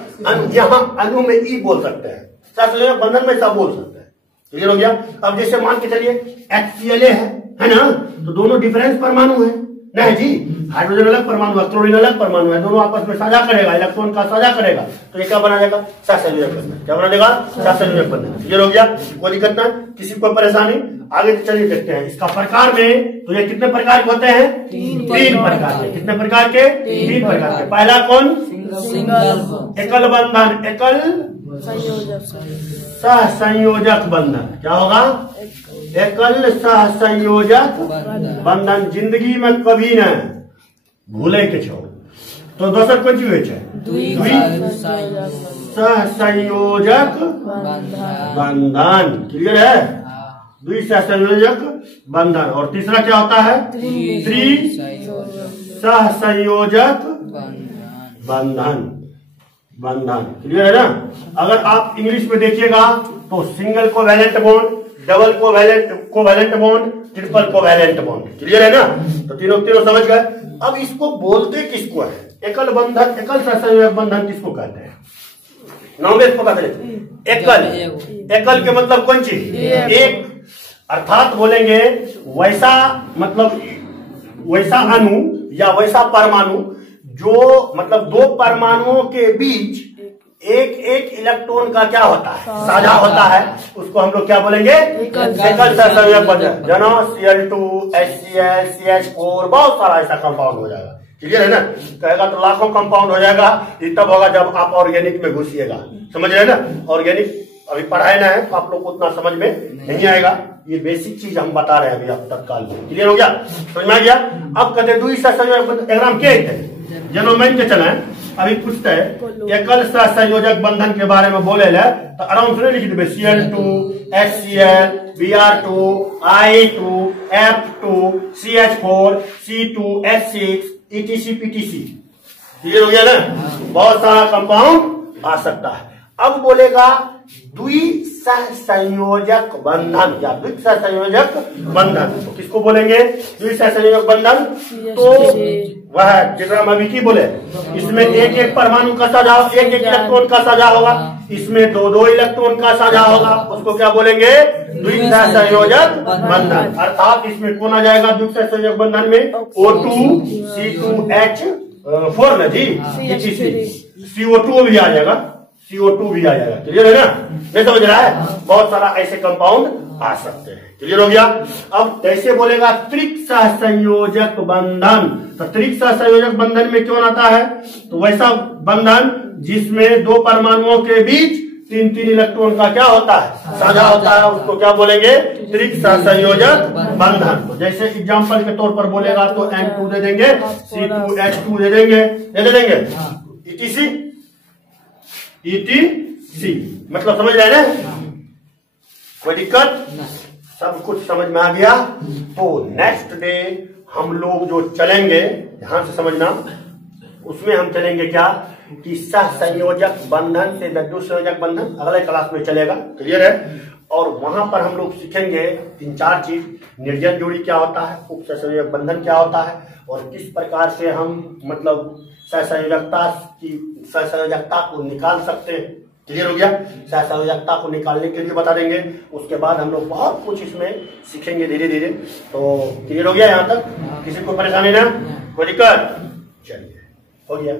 यहाँ अणु में ई बोल सकते हैं, सहसंयोजक बंधन में सब बोल सकते हैं। क्लियर हो गया। अब जैसे मान के चलिए HCl है ना, तो दोनों डिफरेंस परमाणु है नहीं जी, हाइड्रोजन अलग परमाणु है, क्लोरीन अलग परमाणु है, दोनों आपस में साझा करेगा, इलेक्ट्रॉन का साझा करेगा, तो ये क्या बना जाएगा, सहसंयोजक बंधन। क्या बना देगा, सहसंयोजक बंधन। क्लियर हो गया, कोई दिक्कत ना, किसी को परेशानी। आगे चलिए देखते हैं इसका प्रकार में। तो ये कितने प्रकार के होते हैं, 3 प्रकार के। कितने प्रकार के, 3 प्रकार के। पहला कौन, एकल बंधन, एकल सहसंयोजक बंधन। क्या होगा, एकल सहसंयोजक बंधन। जिंदगी में कभी न भूले के छो। तो दोसर कोई चीज है, सहसंयोजक बंधन। क्लियर है, द्विसहसंयोजक बंधन। और तीसरा क्या होता है, त्रिसहसंयोजक बंधन। बंधन क्लियर है ना। अगर आप इंग्लिश में देखिएगा तो single covalent bond, double covalent bond, triple covalent bond. Clear है ना। तो तीनों समझ गए। अब इसको बोलते किसको है, एकल बंधन, एकल सहसंयोजक बंधन किसको कहते हैं, नाम में पता चले। एकल के मतलब कौन चीज, एक, अर्थात बोलेंगे वैसा, मतलब वैसा अणु या वैसा परमाणु जो मतलब दो परमाणुओं के बीच एक एक इलेक्ट्रॉन का क्या होता है, साझा होता है, उसको हम लोग क्या बोलेंगे, एकल सहसंयोजक बंधन। जनो Cl2 HCl CH4 बहुत सारा ऐसा कंपाउंड हो जाएगा। क्लियर है ना? कहेगा तो लाखों कंपाउंड हो जाएगा। ये तब होगा जब आप ऑर्गेनिक में घुसिएगा। समझ रहे ना? ऑर्गेनिक अभी पढ़ाए ना है तो आप लोग को उतना समझ में नहीं आएगा। ये बेसिक चीज हम बता रहे हैं अभी आप तत्काल में। क्लियर हो गया? समझ में आ गया? अब कहते हैं दुई सहसंयोजक एग्जाम के जनोमैन के चले अभी पूछते हैं एकल सहसंयोजक बंधन के बारे में बोले ले तो आराम से लिख देवे Cl2 HCl Br2 I2 F2 CH4 C2 H6 ETC PTC। Clear हो गया ना? बहुत सारा कंपाउंड आ सकता है। अब बोलेगा द्विसहसंयोजक बंधन या द्विसहसंयोजक बंधन, तो किसको बोलेंगे द्विसहसंयोजक बंधन? तो वह जितना हम अभी की बोले, इसमें एक एक परमाणु का साझा, एक एक इलेक्ट्रॉन का साझा होगा, इसमें दो दो इलेक्ट्रॉन का साझा होगा, उसको क्या बोलेंगे द्विसहसंयोजक बंधन। अर्थात इसमें कौन आ जाएगा द्विसहसंयोजक बंधन में? O2 C2H4 ना जी, CO2 भी आ जाएगा, CO2 भी आ जाएगा। क्लियर है ना? नहीं समझ रहा है? बहुत सारा ऐसे कंपाउंड आ सकते हैं। क्लियर हो गया? अब कैसे बोलेगा त्रिक सहसंयोजक बंधन? तो त्रिक सहसंयोजक बंधन में क्यों आता है? तो वैसा बंधन जिसमें दो परमाणुओं के बीच तीन तीन इलेक्ट्रॉन का क्या होता है, साझा होता है, उसको क्या बोलेंगे त्रिक सहसंयोजक बंधन। तो जैसे एग्जाम्पल के तौर पर बोलेगा तो N2 दे देंगे, C2H2 दे देंगे, दे देंगे ETC। मतलब समझ रहे हैं? कोई दिक्कत? सब कुछ समझ में आ गया? तो नेक्स्ट डे हम लोग जो चलेंगे, ध्यान से समझना, उसमें हम चलेंगे क्या कि सहसंयोजक बंधन से द्विसंयोजक बंधन अगले क्लास में चलेगा। क्लियर है? और वहां पर हम लोग सीखेंगे तीन चार चीज, निर्जन जोड़ी क्या होता है, उप सहसंयोजक बंधन क्या होता है, और किस प्रकार से हम मतलब सहसंयोजकता को निकाल सकते हैं। क्लियर हो गया? सहसंयोजकता को निकालने के लिए बता देंगे। उसके बाद हम लोग बहुत कुछ इसमें सीखेंगे धीरे धीरे। तो क्लियर हो गया यहाँ तक? किसी को परेशानी ना? कोई दिक्कत? चलिए, हो गया।